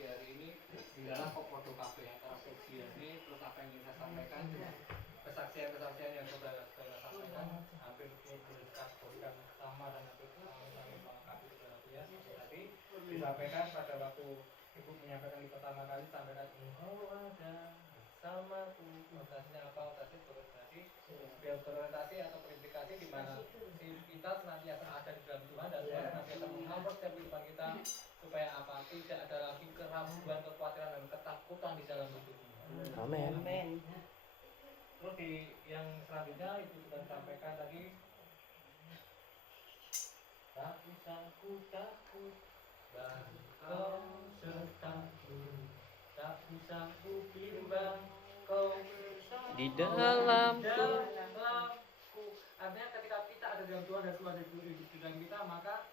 pagi hari ini adalah komodo kafe antara ini terus apa yang ingin saya sampaikan kesaksian yang saudara sampaikan hampir berdekatan sama dan hampir saling melengkapi saudara ya tadi disampaikan pada waktu ibu menyampaikan di pertama kali sampaikan ada bersamaku orientasinya apa berorientasi berorientasi atau berimplikasi di mana kita senantiasa ada di dalam Tuhan dan Tuhan senantiasa menghambat setiap kehidupan kita supaya apa tidak ada lagi keraguan, kekhawatiran dan ketakutan di dalam hidupnya. Amin. Terus di yang selanjutnya ibu sudah sampaikan tadi tak bisa ku takut dan kau sertaku tak bisa ku bimbang kau bersama Di dalamku. Artinya ketika kita ada dalam Tuhan dan Tuhan hidup di dalam kita, maka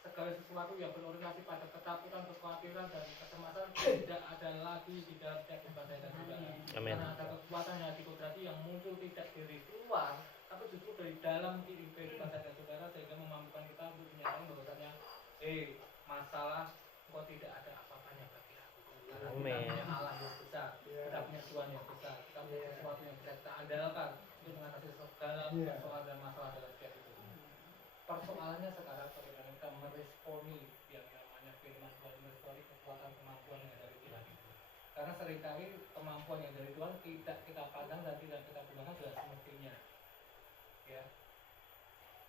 segala sesuatu yang berorientasi pada ketakutan, kekhawatiran dan kecemasan tidak ada lagi di dalam kehidupan saya dan saudara. Karena ada kekuatan yang dikodrati yang muncul tidak dari luar, tapi justru dari dalam kehidupan saya dan saudara sehingga memampukan kita untuk menyatakan bahwasanya, masalah kok tidak ada apa-apanya bagi aku. Karena kita punya Allah yang besar, kita punya Tuhan yang besar, kita punya sesuatu yang bisa kita andalkan untuk mengatasi segala persoalan dan masalah dalam setiap hidup. Persoalannya sekarang bagaimana kita meresponi yang namanya firman Tuhan, meresponi kekuatan kemampuan yang dari Tuhan itu. Karena seringkali kemampuan yang dari Tuhan tidak kita pandang dan tidak kita gunakan sudah semestinya. Ya.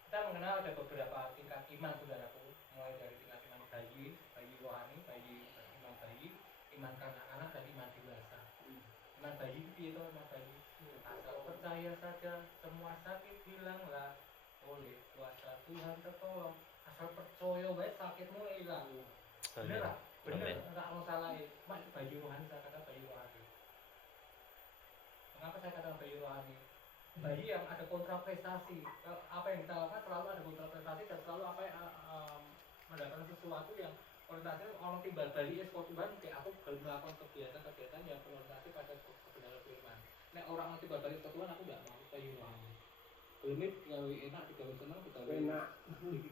Kita mengenal ada beberapa tingkat iman saudaraku, mulai dari tingkat iman bayi rohani, iman bayi, iman kanak-kanak dan iman dewasa. Iman bayi itu iman bayi. Asal percaya saja, semua sakit hilanglah oleh kuasa Tuhan tertolong. Asal percaya baik sakitmu hilang. Bener, enggak mau salah. Mak bayi rohani, saya kata bayi rohani. Mengapa saya kata bayi rohani? Bayi yang ada kontraprestasi. Apa yang kita lakukan selalu ada kontraprestasi dan selalu apa yang mendapatkan sesuatu yang orientasinya orang timbal balik Tuhan kayak aku melakukan kegiatan yang berorientasi pada kebenaran firman. Nek orang timbal balik ke Tuhan aku enggak mau bayi rohani. Limit gawe enak digawe seneng digawe enak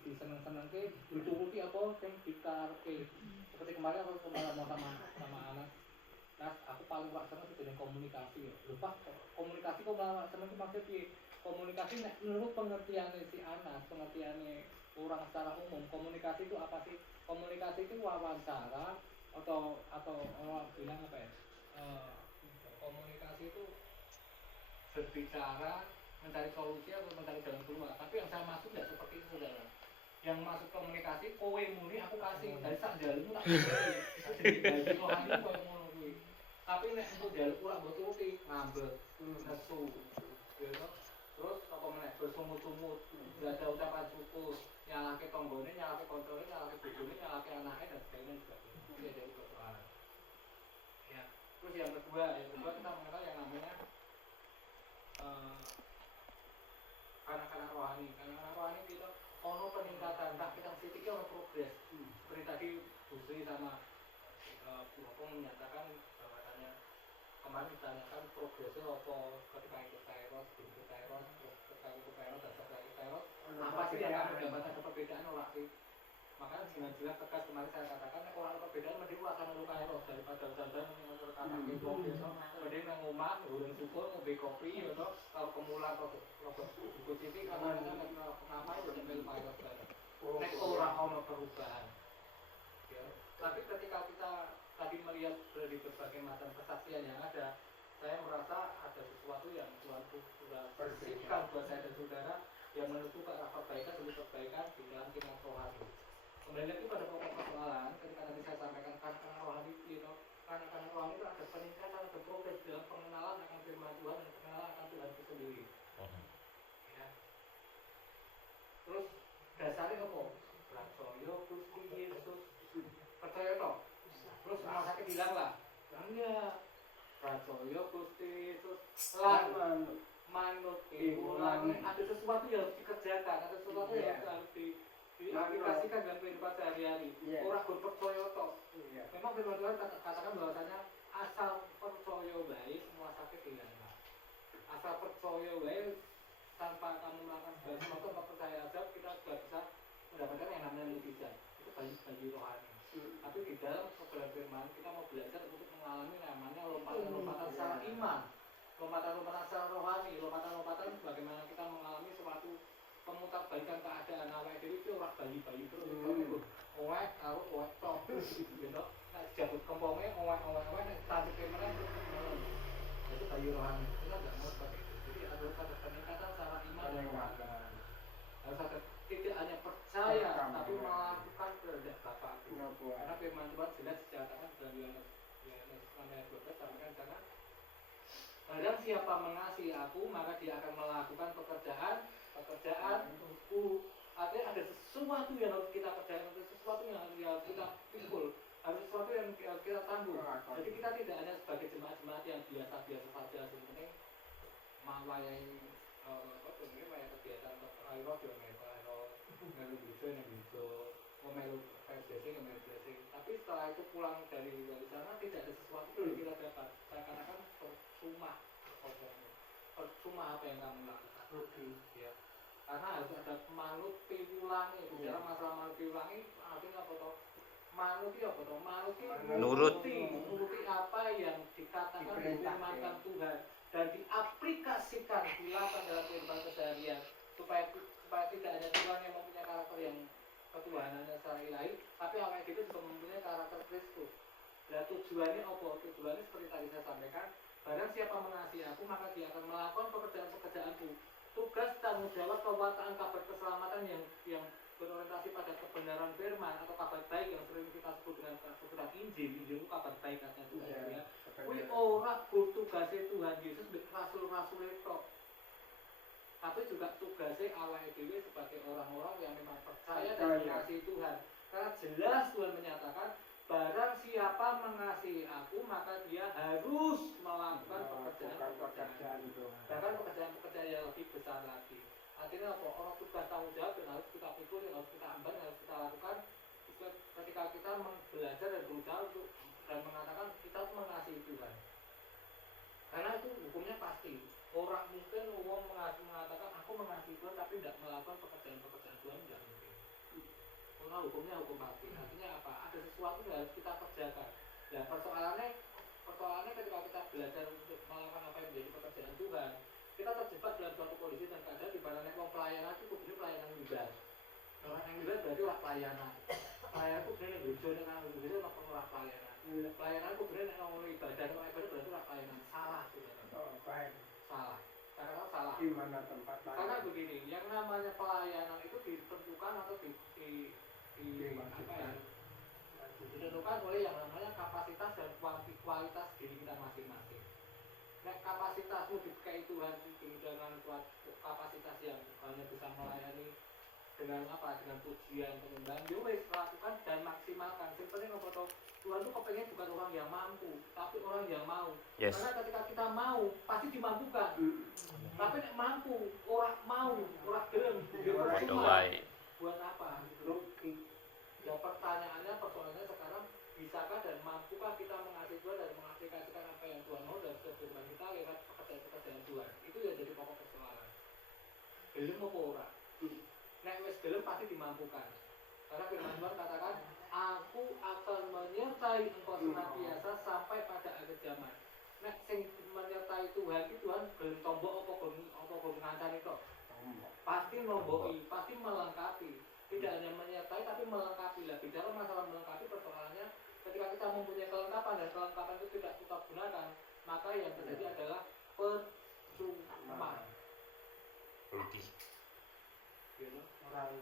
diseneng-seneng ke dituruti apa yang dikarepke. Seperti kemarin aku mau sama anak. Nah, aku paling wak seneng dengan komunikasi ya. Lupa komunikasi kok malah seneng maksud piye? Komunikasi nek menurut pengertiane si anak, pengertiane orang secara umum, komunikasi itu apa sih? Komunikasi itu wawancara atau orang bilang apa ya? Komunikasi itu berbicara, mencari solusi atau mencari jalan keluar. Tapi yang saya maksud tidak seperti itu saudara. Yang masuk komunikasi, kowe muni aku kasih dari sak jalmu tak kasih. Itu jadi bagi rohani kowe ngono kuwi. Tapi nek untuk jaluk ora mbok turuti, ngambek, nesu. Ya toh. Terus apa meneh bersumut-sumut, enggak ada ucapan syukur, nyalahke tanggane, nyalahke koncone, nyalahke bojone, nyalahke anake dan sebagainya. Itu jadi persoalan. Ya. Terus yang kedua kita mengenal yang namanya anak-anak rohani. Anak-anak rohani kita ono peningkatan, tak kita sedikit ono progres. Seperti tadi Bu Sri sama Bu Opong menyatakan bahwasannya kemarin ditanyakan progresnya apa ketika ikut Kairos, ikut Kairos, ketika ikut Kairos dan setelah ikut Kairos, apa sih yang kamu dapat ada perbedaan orang sih? Makanya dengan jelas tegas kemarin saya katakan orang ada perbedaan mending akan lu Kairos daripada jalan yang berkata gitu, mending nang omah urung syukur ngombe kopi ya toh, kalau kemulan produk buku cilik karena ngapain udah melu Kairos bareng. Nek ora ono perubahan. Ya. Tapi ketika kita tadi melihat dari berbagai macam kesaksian yang ada, saya merasa ada sesuatu yang Tuhan sudah bersihkan buat saya dan saudara yang menuju ke arah perbaikan demi perbaikan di dalam tingkat rohani. Kembali lagi pada pokok persoalan, ketika tadi saya sampaikan kanak-kanak rohani itu, kanak-kanak rohani itu ada peningkatan, ada progres dalam pengenalan akan firman Tuhan dan pengenalan akan Tuhan itu sendiri. Ya. Terus dasarnya apa? Percaya Gusti Yesus. Percaya toh? Terus rumah sakit bilang lah, enggak. Percaya Gusti Yesus. Lan manut ulangi. Ada sesuatu yang harus dikerjakan, ada sesuatu yang harus diaplikasikan dalam kehidupan sehari-hari. Orang berpercaya toh. Memang firman Tuhan katakan bahwasanya asal percaya baik semua sakit hilang. Asal percaya baik tanpa kamu melakukan sesuatu, tanpa percaya aja kita sudah bisa mendapatkan yang namanya mukjizat. Itu bagi rohani. Tapi di dalam kebenaran firman kita mau belajar untuk mengalami namanya lompatan-lompatan secara iman, lompatan-lompatan secara rohani, lompatan-lompatan bagaimana kita mengalami suatu pemutarbalikan keadaan awake dhewe iki ora bayi-bayi terus itu owek karo owek tok gitu. Nek jabut kemponge owek-owek nek tancep meneh itu bayi rohani. Kita enggak mau seperti itu. Jadi harus ada peningkatan secara iman dan rohani. Harus ada tidak hanya percaya tapi melakukan kehendak Bapa. Karena firman Tuhan jelas dinyatakan dalam Yohanes 6:12 sampaikan sana. Barang siapa mengasihi aku maka dia akan melakukan pekerjaanku. Artinya ada sesuatu yang harus kita kerjakan, ada sesuatu yang harus kita pikul, harus sesuatu yang harus kita tanggung. Jadi kita tidak hanya sebagai jemaat-jemaat yang biasa-biasa saja, sebenarnya mawayai wayai kegiatan ayo yo melu melu PSBC tapi setelah itu pulang dari sana tidak ada sesuatu yang kita dapat. Seakan-akan percuma apa yang kamu lakukan. Ya. Karena harus ada manut piwulangi. Bicara masalah manut piwulangi artinya apa toh? Manut itu apa toh? Manut itu nuruti apa yang dikatakan difirmankan Tuhan dan diaplikasikan dilakukan dalam kehidupan keseharian supaya tidak hanya Tuhan yang mempunyai karakter yang ketuhanannya secara ilahi, tapi awake dhewe juga mempunyai karakter Kristus. Nah tujuannya apa? Tujuannya seperti tadi saya sampaikan, barang siapa mengasihi aku maka dia akan melakukan pekerjaan-pekerjaanku. Tugas tanggung jawab pewartaan kabar keselamatan yang berorientasi pada kebenaran firman atau kabar baik yang sering kita sebut dengan sebutan Injil itu kabar baik katanya Tuhan ya. Kuwi ora tugasnya Tuhan Yesus mbek rasul-rasul itu. Tapi juga tugasnya awake dhewe sebagai orang-orang yang memang percaya dan mengasihi Tuhan. Karena jelas Tuhan menyatakan barang siapa mengasihi aku maka dia harus melakukan pekerjaan itu. Bahkan pekerjaan-pekerjaan yang lebih besar lagi. Artinya apa? Orang tugas tanggung jawab yang harus kita pikul, yang harus kita ambil, yang harus kita lakukan ketika kita belajar dan berusaha untuk dan mengatakan kita mengasihi Tuhan. Karena itu hukumnya pasti. Orang mungkin mengatakan aku mengasihi Tuhan tapi tidak melakukan pekerjaan-pekerjaan Tuhan, tidak mungkin. Karena hukumnya hukum pasti. Artinya apa? Ada sesuatu yang harus kita kerjakan. Nah persoalannya ketika kita belajar untuk melakukan apa yang menjadi pekerjaan Tuhan, kita terjebak dalam suatu kondisi dan keadaan di mana pelayanan itu kudu pelayanan ibadah. Orang yang ibadah berarti lah pelayanan. Pelayanan itu benar yang hujung dengan hujung itu ora pelayanan. Pelayanan itu benar yang ngomong ibadah, orang ibadah berarti lah pelayanan. Salah sebenarnya. Salah. Karena salah. Di mana tempat lain? Karena begini, yang namanya pelayanan itu ditentukan atau ditentukan oleh yang namanya kapasitas dan kualitas diri kita masing-masing. Nah, kapasitasmu dikai Tuhan dengan kapasitas yang hanya bisa melayani dengan apa? Dengan pujian, penyembahan. Dia wis lakukan dan maksimalkan. Sebenarnya ngopo Tuhan itu kepengen bukan orang yang mampu, tapi orang yang mau. Yes. Karena ketika kita mau, pasti dimampukan. Tapi nek mampu, orang mau, orang gelem, buat apa? Rugi. Ya pertanyaannya, persoalannya sekarang, bisakah dan mampukah kita mengasihi Tuhan dan mengaplikasikan apa yang Tuhan mau dan firman kita lewat pekerjaan-pekerjaan Tuhan? Itu yang jadi pokok persoalan. Gelem apa ora? Nek wis gelem pasti dimampukan. Karena firman Tuhan katakan, aku akan menyertai engkau senantiasa sampai pada akhir zaman. Nek sing menyertai Tuhan, Tuhan gelem tombok apa ngancani kok. Pasti nomboki, pasti melengkapi. Tidak hanya menyertai tapi melengkapi lah. Bicara masalah melengkapi, persoalannya ketika kita mempunyai kelengkapan dan kelengkapan itu tidak kita gunakan, maka yang terjadi adalah percuma. Rugi. Gitu.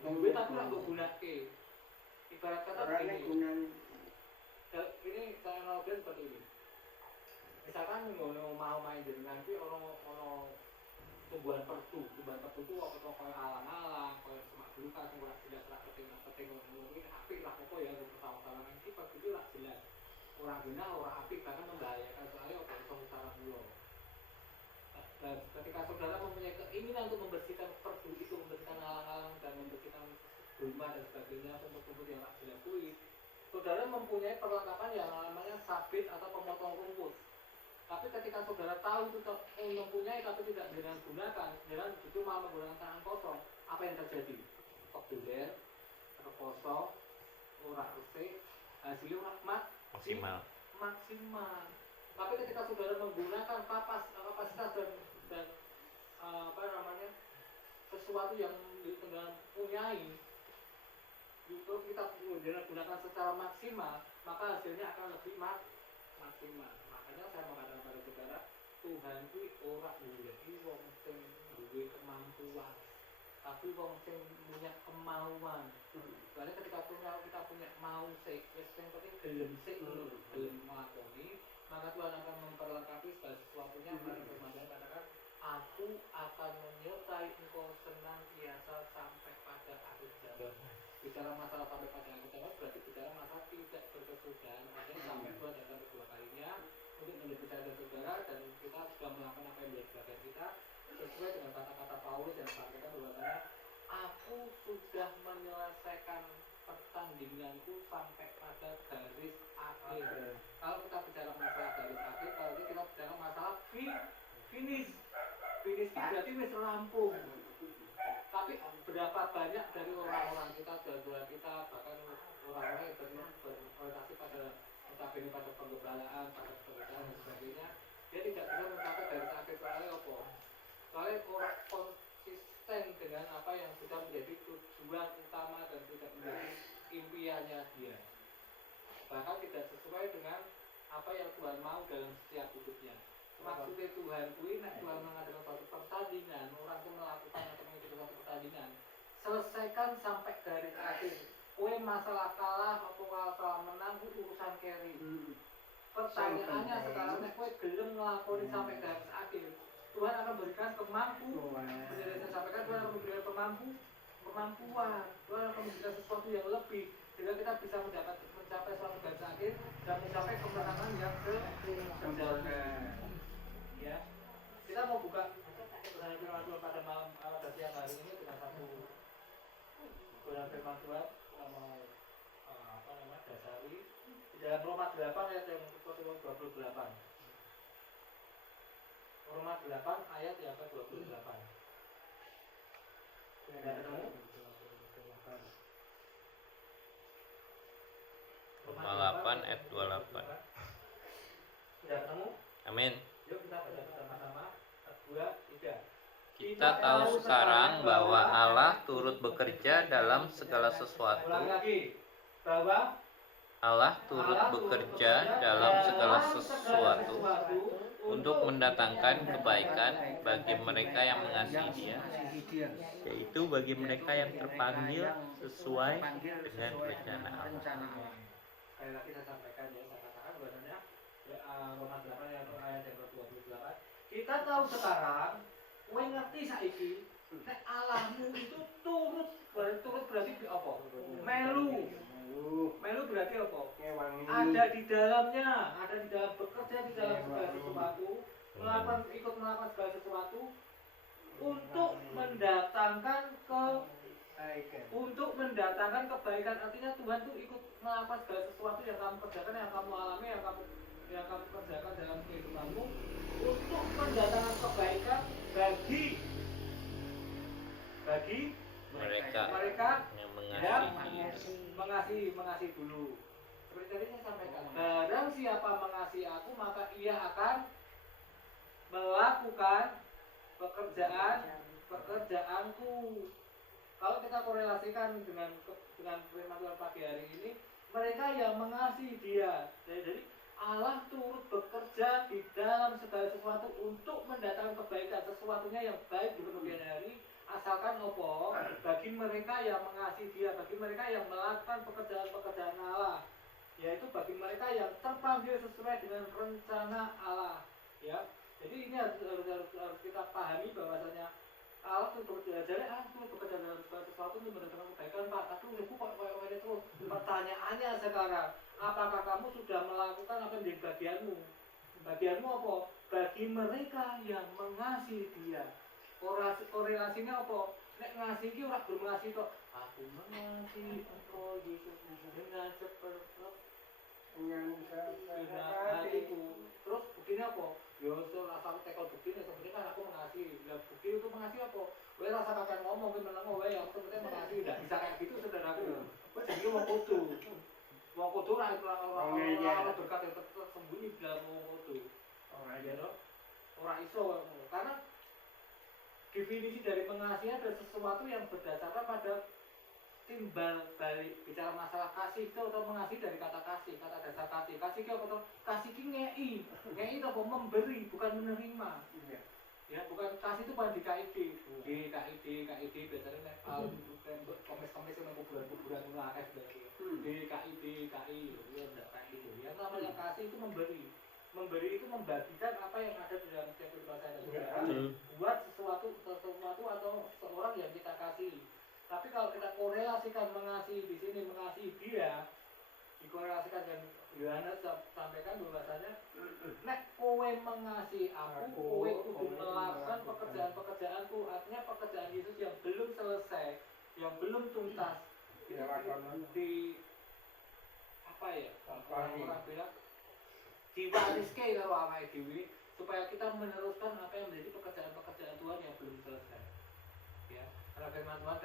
Duit tapi nggak gunake. Ibarat kata begini. Ini saya analogi seperti ini. Misalkan mau main dengan nanti orang tumbuhan perdu itu apa alang-alang, kayak semak belukar, yang kurang jelas lah keting ini apik lah pokok ya untuk pertama-tama nanti perdu itu lah jelas orang guna, orang apik bahkan membahayakan soalnya apa itu secara mulu. Dan ketika saudara mempunyai keinginan untuk membersihkan perdu itu, membersihkan alang-alang dan membersihkan rumah dan sebagainya, rumput-rumput yang tak jelas kulit, saudara mempunyai perlengkapan yang namanya sabit atau pemotong rumput. Tapi ketika saudara tahu itu mempunyai tapi tidak dengan gunakan, dengan justru malah menggunakan tangan kosong, apa yang terjadi? Kebuler, kosong, ora resik, hasilnya maksimal. maksimal. Tapi ketika saudara menggunakan kapasitas dan apa namanya sesuatu yang saudara punyai, itu kita gunakan secara maksimal, maka hasilnya akan lebih maksimal. Makanya saya mengatakan pada saudara, Tuhan itu ora menjadi wong sing duwe kemampuan, tapi wong sing punya kemauan. Soalnya ketika kita punya mau sik, wis sing penting gelem sik, gelem nglakoni, maka Tuhan akan memperlengkapi segala sesuatunya. Karena firman Tuhan katakan, aku akan menyertai engkau senantiasa sampai pada akhir zaman. Bicara masalah sampai pada akhir zaman berarti bicara masalah tidak berkesudahan, artinya sampai Tuhan datang kedua kalinya untuk menjadi saya dan saudara, dan kita sudah melakukan apa yang menjadi bagian kita sesuai dengan kata-kata Paulus yang sampaikan bahwasanya aku sudah menyelesaikan pertandinganku sampai pada garis akhir. Kalau kita bicara masalah garis akhir, kalau kita bicara masalah finish berarti wis rampung. Tapi berapa banyak dari orang-orang kita, saudara kita, bahkan orang-orang yang berorientasi pada notabene pada penggembalaan, pada pekerjaan dan sebagainya, dia tidak bisa mencapai garis akhir. Soalnya apa? Soalnya orang konsisten dengan apa yang sudah menjadi tujuan utama dan tidak menjadi impiannya dia, bahkan tidak sesuai dengan apa yang Tuhan mau dalam setiap hidupnya. Maksudnya Tuhan kuwi nek Tuhan mengadakan suatu pertandingan, orang itu melakukan atau mengikuti suatu pertandingan, selesaikan sampai garis akhir. Kowe masalah kalah atau masalah menang itu urusan carry. Pertanyaannya sekarang nek kowe gelem nglakoni sampai garis akhir, Tuhan akan berikan kemampuan. Seperti saya sampaikan, Tuhan akan memberikan kemampuan. Tuhan akan memberikan sesuatu yang lebih, sehingga kita bisa mencapai suatu garis akhir dan mencapai kemenangan yang sejati. Ya, kita mau buka kebenaran firman Tuhan pada malam pada siang hari ini dengan satu kebenaran firman Tuhan. Kita mau dasari di dalam Roma 8 ayat yang ke-28. Roma 8 ayat yang ke-28. Sudah ketemu? Roma 8 ayat 28. Sudah ketemu? Amin. Yuk kita baca bersama-sama. 2, 3. Kita tahu sekarang bahwa Allah turut bekerja dalam segala sesuatu. Ulangi lagi. Bahwa Allah turut bekerja dalam segala sesuatu untuk mendatangkan kebaikan bagi mereka yang mengasihi Dia, yaitu bagi mereka yang terpanggil sesuai dengan rencana Allah. Sekali lagi saya sampaikan, ya, saya katakan bahwasanya Roma 8 ayat yang ke-28. Kita tahu sekarang, kowe ngerti saiki, nek Allahmu itu turut berarti apa? Melu berarti apa? Ada di dalamnya, ada di dalam bekerja di dalam segala sesuatu, ikut melakukan segala sesuatu untuk mendatangkan kebaikan. Artinya Tuhan tuh ikut melakukan segala sesuatu yang kamu kerjakan, yang kamu alami, yang kamu kerjakan dalam kehidupanmu untuk mendatangkan kebaikan bagi mereka yang mengasihi dulu. Seperti tadi saya sampaikan, barang siapa mengasihi aku, maka ia akan melakukan pekerjaanku. Kalau kita korelasikan dengan firman Tuhan pagi hari ini, mereka yang mengasihi Dia. Jadi Allah turut bekerja di dalam segala sesuatu untuk mendatangkan kebaikan, sesuatunya yang baik di kemudian hari, asalkan opo bagi mereka yang mengasihi Dia, bagi mereka yang melakukan pekerjaan Allah, yaitu bagi mereka yang terpanggil sesuai dengan rencana Allah. Ya, jadi ini harus kita pahami bahwasanya Allah itu bekerja dalam segala sesuatu untuk mendatangkan kebaikan, Pak. Tapi udah kok kayak terus. Pertanyaannya sekarang, apakah kamu sudah melakukan apa yang menjadi bagianmu? Bagianmu apa? Bagi mereka yang mengasihi Dia. Korelasinya apa? Nek ngasihi ki ora belum ngasihi kok. Aku mengasihi Engkau Yesus dengan sepenuh hatiku. Terus buktinya apa? Ya asal tekel buktinya sebenarnya kan aku mengasihi. Lah bukti itu mengasihi apa? Kowe rasa pakai ngomong kowe meneng kowe yang sebenarnya mengasihi. Enggak bisa kayak gitu saudaraku. Kowe jadi wong kudu. Wong kudu ora berkat yang tersembunyi dalam wong kudu. Ora iso karena definisi dari mengasihi adalah sesuatu yang berdasarkan pada timbal balik bicara masalah kasih itu atau mengasihi dari kata dasar kasih itu apa? Kasih itu ngei itu apa? Memberi bukan menerima. Ya bukan kasih itu bukan di KID biasanya komis-komis yang kuburan akeh sebagai di KI ya enggak kayak gitu. Yang namanya kasih itu memberi itu membagikan apa yang ada di dalam setiap kehidupan saya dan saudara buat sesuatu atau seorang yang kita kasih. Tapi kalau kita korelasikan mengasihi di sini mengasihi dia dikorelasikan dengan Yohanes sampaikan bahwasanya nek kowe mengasihi aku kowe kudu melakukan pekerjaan-pekerjaanku. Artinya pekerjaan Yesus yang belum selesai yang belum tuntas di apa ya orang bilang diwariske karo awake dhewe supaya kita meneruskan apa yang menjadi pekerjaan-pekerjaan Tuhan yang belum selesai. Ya, karena firman Tuhan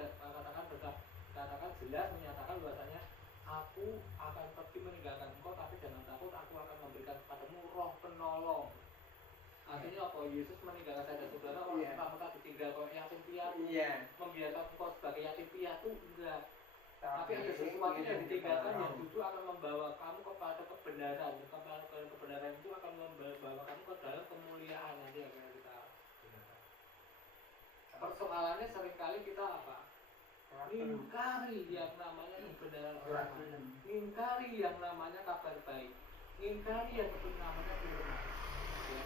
katakan jelas menyatakan bahwasanya aku akan pergi meninggalkan engkau tapi jangan takut aku akan memberikan kepadamu roh penolong. Artinya apa? Yesus meninggalkan saya dan saudara orang serta-merta ditinggal kayak yatim piatu membiarkan engkau sebagai yatim piatu enggak. Tapi ada sesuatu yang ditinggalkan yang justru akan membawa kamu kepada kebenaran. Kebenaran itu akan membawa kamu ke dalam kemuliaan nanti akan kita gunakan. Persoalannya seringkali kita apa? Ingkari yang namanya kebenaran firman, ingkari yang namanya kabar baik, ingkari yang namanya firman. Ya.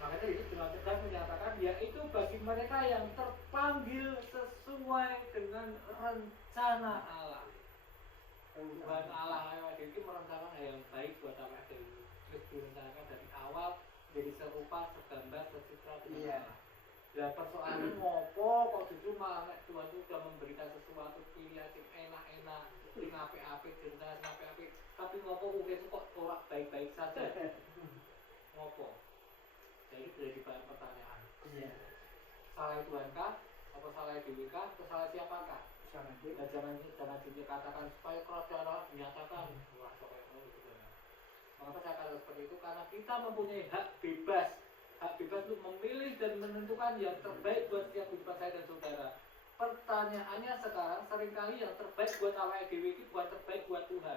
Makanya itu dengan tegas menyatakan yaitu bagi mereka yang terpanggil sesuai dengan rencana Allah. Tuhan Allah itu merencanakan hal yang baik buat awak dewi. Terus direncanakan dari awal jadi serupa, segambar, secitra dengan Allah. Ya persoalan ngopo kok justru malah Tuhan itu sudah memberikan sesuatu pilihan yang enak-enak, yang apik-apik, cerita yang apik-apik, tapi ngopo itu kok orang baik-baik saja. Ngopo? Jadi jadi bahan pertanyaan. Salah Tuhan kah? Apa salah Dewi kah? Atau salah siapakah? Nah, jangan dikatakan supaya kerajaan Allah dinyatakan. Wah, sampai itu benar. Mengapa saya katakan seperti itu? Karena kita mempunyai hak bebas untuk memilih dan menentukan yang terbaik buat setiap kehidupan saya dan saudara. Pertanyaannya sekarang seringkali yang terbaik buat awake dhewe iki bukan terbaik buat Tuhan.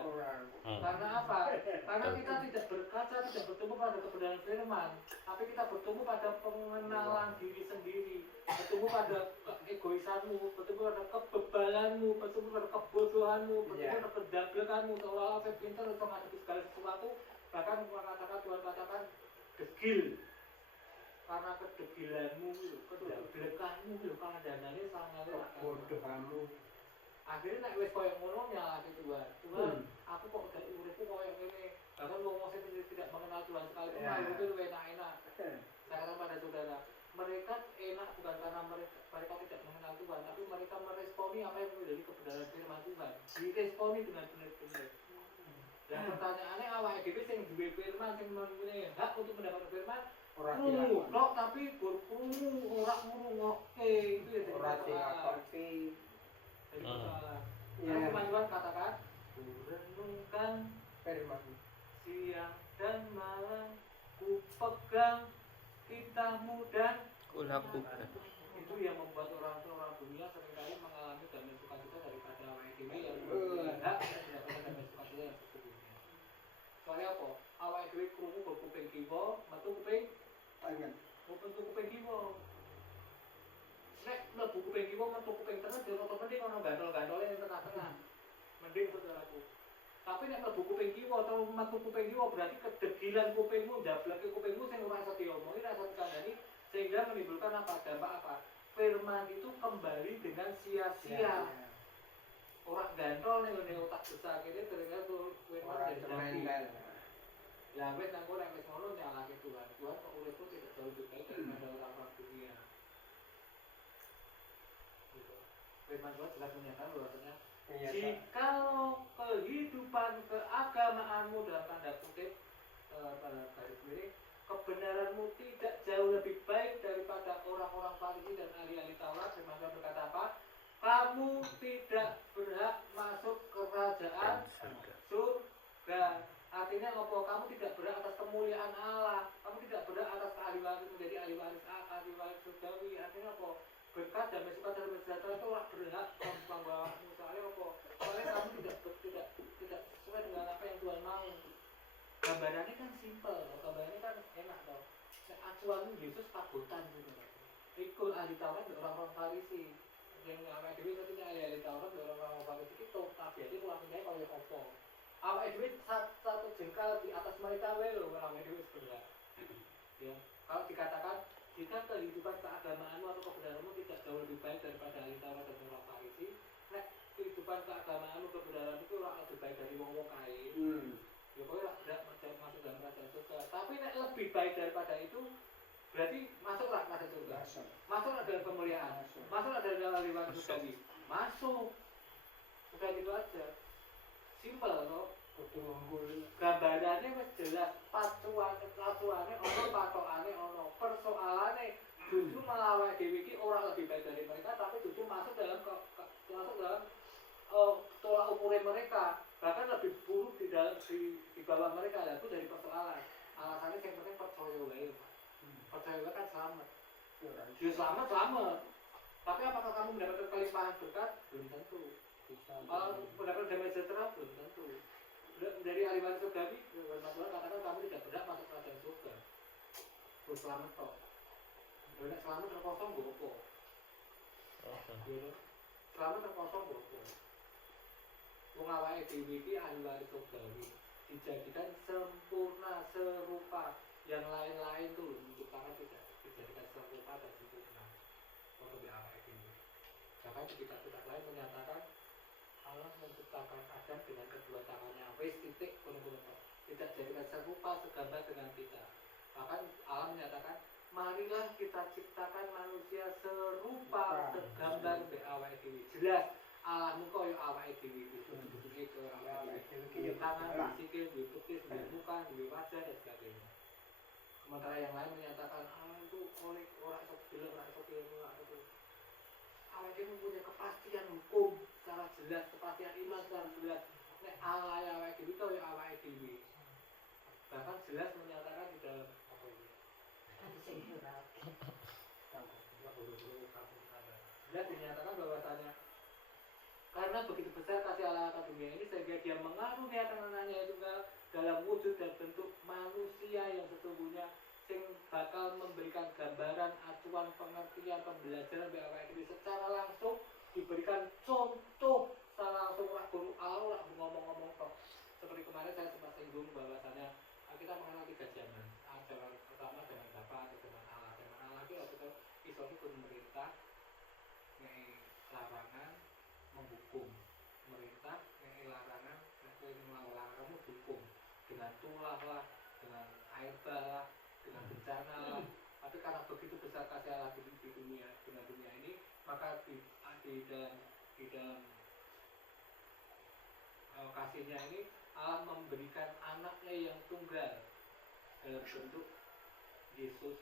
Karena apa? Karena kita tidak berkaca, tidak bertumbuh pada kebenaran firman, tapi kita bertumbuh pada pengenalan diri sendiri, bertumbuh pada keegoisanmu, bertumbuh pada kebebalanmu, bertumbuh pada kebodohanmu, bertumbuh pada kedablekanmu, seolah-olah saya pintar untuk menghadapi segala sesuatu. Bahkan Tuhan katakan degil. Karena kedegilanmu, kedablekanmu, karena dananya sangat bodohanmu. Akhirnya nek wis koyo ngono nyalahke Tuhan. Tuhan, aku kok dadi uripku koyo ngene. Bahkan wong sing tidak mengenal Tuhan sekali pun uripku luwih enak-enak. Saya katakan pada saudara, mereka enak bukan karena mereka tidak mengenal Tuhan, tapi mereka meresponi apa yang menjadi kebenaran firman Tuhan. Diresponi dengan benar-benar. Dan pertanyaannya awake dhewe sing duwe firman, sing mempunyai hak untuk mendapatkan firman, kok tapi berkrungu ora ngrungokke itu ya ora dilakoki. Jadi masalah. Firman katakan, renungkan firman siang dan malam, ku pegang titahmu dan kulakukan. Itu yang membuat orang dunia seringkali mengalami damai sukacita daripada awake dhewe yang berhak mendapatkan damai sukacita yang sesungguhnya. Soalnya apa? Awake dhewe krungu kuping kiwa, metu kuping tangan. Metu kuping kiwa. Nek mlebu kuping kiwa metu kuping tengah dhewe mending ana gantol-gantole ning tengah-tengah. Mending saudaraku. Tapi nek mlebu kuping kiwa atau metu kuping kiwa berarti kedegilan kupingmu, ndableke kupingmu sing ora iso diomongi, ora iso dikandani sehingga menimbulkan apa? Dampak apa? Firman itu kembali dengan sia-sia. Orang gantol ning otak besar kene terus firman jadi nempel. Lah wis nang ora wis ngono nyalahke Tuhan. Tuhan kok uripku tidak jauh lebih baik daripada orang-orang dunia. Gitu. Firman Tuhan jelas menyatakan bahwasanya jikalau kehidupan keagamaanmu dalam tanda kutip garis miring kebenaranmu tidak jauh lebih baik daripada orang-orang Farisi dan ahli-ahli Taurat, firman Tuhan berkata apa? Kamu tidak berhak masuk kerajaan surga. berkat damai sejahtera itu ora berhak membawa soalnya apa? Soalnya kamu tidak sesuai dengan apa yang Tuhan mau. Gambarannya kan simpel, gambarannya kan enak toh. Acuan Yesus pagotan gitu. Ikut ahli Taurat dan orang-orang Farisi. Yang awake dhewe ketika ahli Taurat dan orang-orang Farisi itu tabiate kelakuannya kaya apa. Awake dhewe satu jengkal di atas mereka wae lho awake dhewe sebenarnya. Ya, kalau dikatakan jika kehidupan keagamaanmu atau kebenaranmu tidak jauh lebih baik daripada ahli Taurat dan orang Farisi, nek kehidupan keagamaanmu kebenaranmu itu ora lebih baik dari wong-wong kae. Ya pokoknya tidak masuk dalam kerajaan surga. Tapi nek lebih baik daripada itu, berarti masuklah kerajaan surga. Masuklah dalam kemuliaan. Masuklah dalam lewat surgawi. Masuk. Bukan itu aja. Simpel loh. Gambarannya wis jelas, pacuane ono, patokane ono, persoalane justru malah dhewe iki ora lebih baik dari mereka, tapi justru masuk dalam tolak ukurnya mereka, bahkan lebih buruk di bawah mereka. Itu dari persoalan. Alasannya yang penting percaya wae. Percaya wae kan selamat. Ya selamat. Tapi apakah kamu mendapatkan kelimpahan berkat? Belum tentu. Kalau mendapatkan damai sejahtera belum tentu. Dari ahli surgawi, Tuhan katakan kamu tidak berhak masuk kerajaan surga. Terus selamat kok. Nek selamat terkosong gopo. Selamat terkosong gopo. Wong awake dhewe iki ahli waris surgawi, dijadikan sempurna serupa yang lain-lain tuh menciptakan tidak dijadikan serupa dan sempurna. Untuk awake dhewe. Bahkan kitab-kitab lain menyatakan Allah menciptakan Adam dengan kedua tangannya, wis titik benar-benar tidak jadikan serupa segambar dengan kita. Bahkan Allah menyatakan, marilah kita ciptakan manusia serupa segambar be awake dhewe. Jelas Allahmu koyo awake dhewe itu koyo awake dhewe. Tangan, sikil, betis, muka, wajah dan sebagainya. Sementara yang lain menyatakan Allah itu oleh orang sok awake dhewe mempunyai kepastian hukum secara jelas, kepastian iman secara jelas. Nek Allah awake dhewe koyo awake dhewe. Bahkan jelas menyatakan di dalam apa ini? Jelas dinyatakan bahwasanya karena begitu besar kasih Allah akan dunia ini sehingga dia mengaruniakan anaknya itu dalam wujud dan bentuk manusia yang sesungguhnya sing bakal memberikan gambaran, acuan, pengertian, pembelajaran bagi awake dhewe secara langsung, diberikan contoh secara langsung ora guru Allah ngomong-ngomong kok. Seperti kemarin saya sempat singgung bahwasanya kita mengenal 3 zaman. Zaman pertama zaman Bapa, zaman Allah. Zaman Allah itu waktu itu iso ikut pemerintah ngei larangan menghukum. Pemerintah ngei larangan kamu hukum dengan tulah lah, dengan air bah lah, dengan bencana lah. Tapi karena begitu besar kasih Allah di dunia ini, maka di dalam kasihnya ini Allah memberikan anaknya yang tunggal dalam bentuk Yesus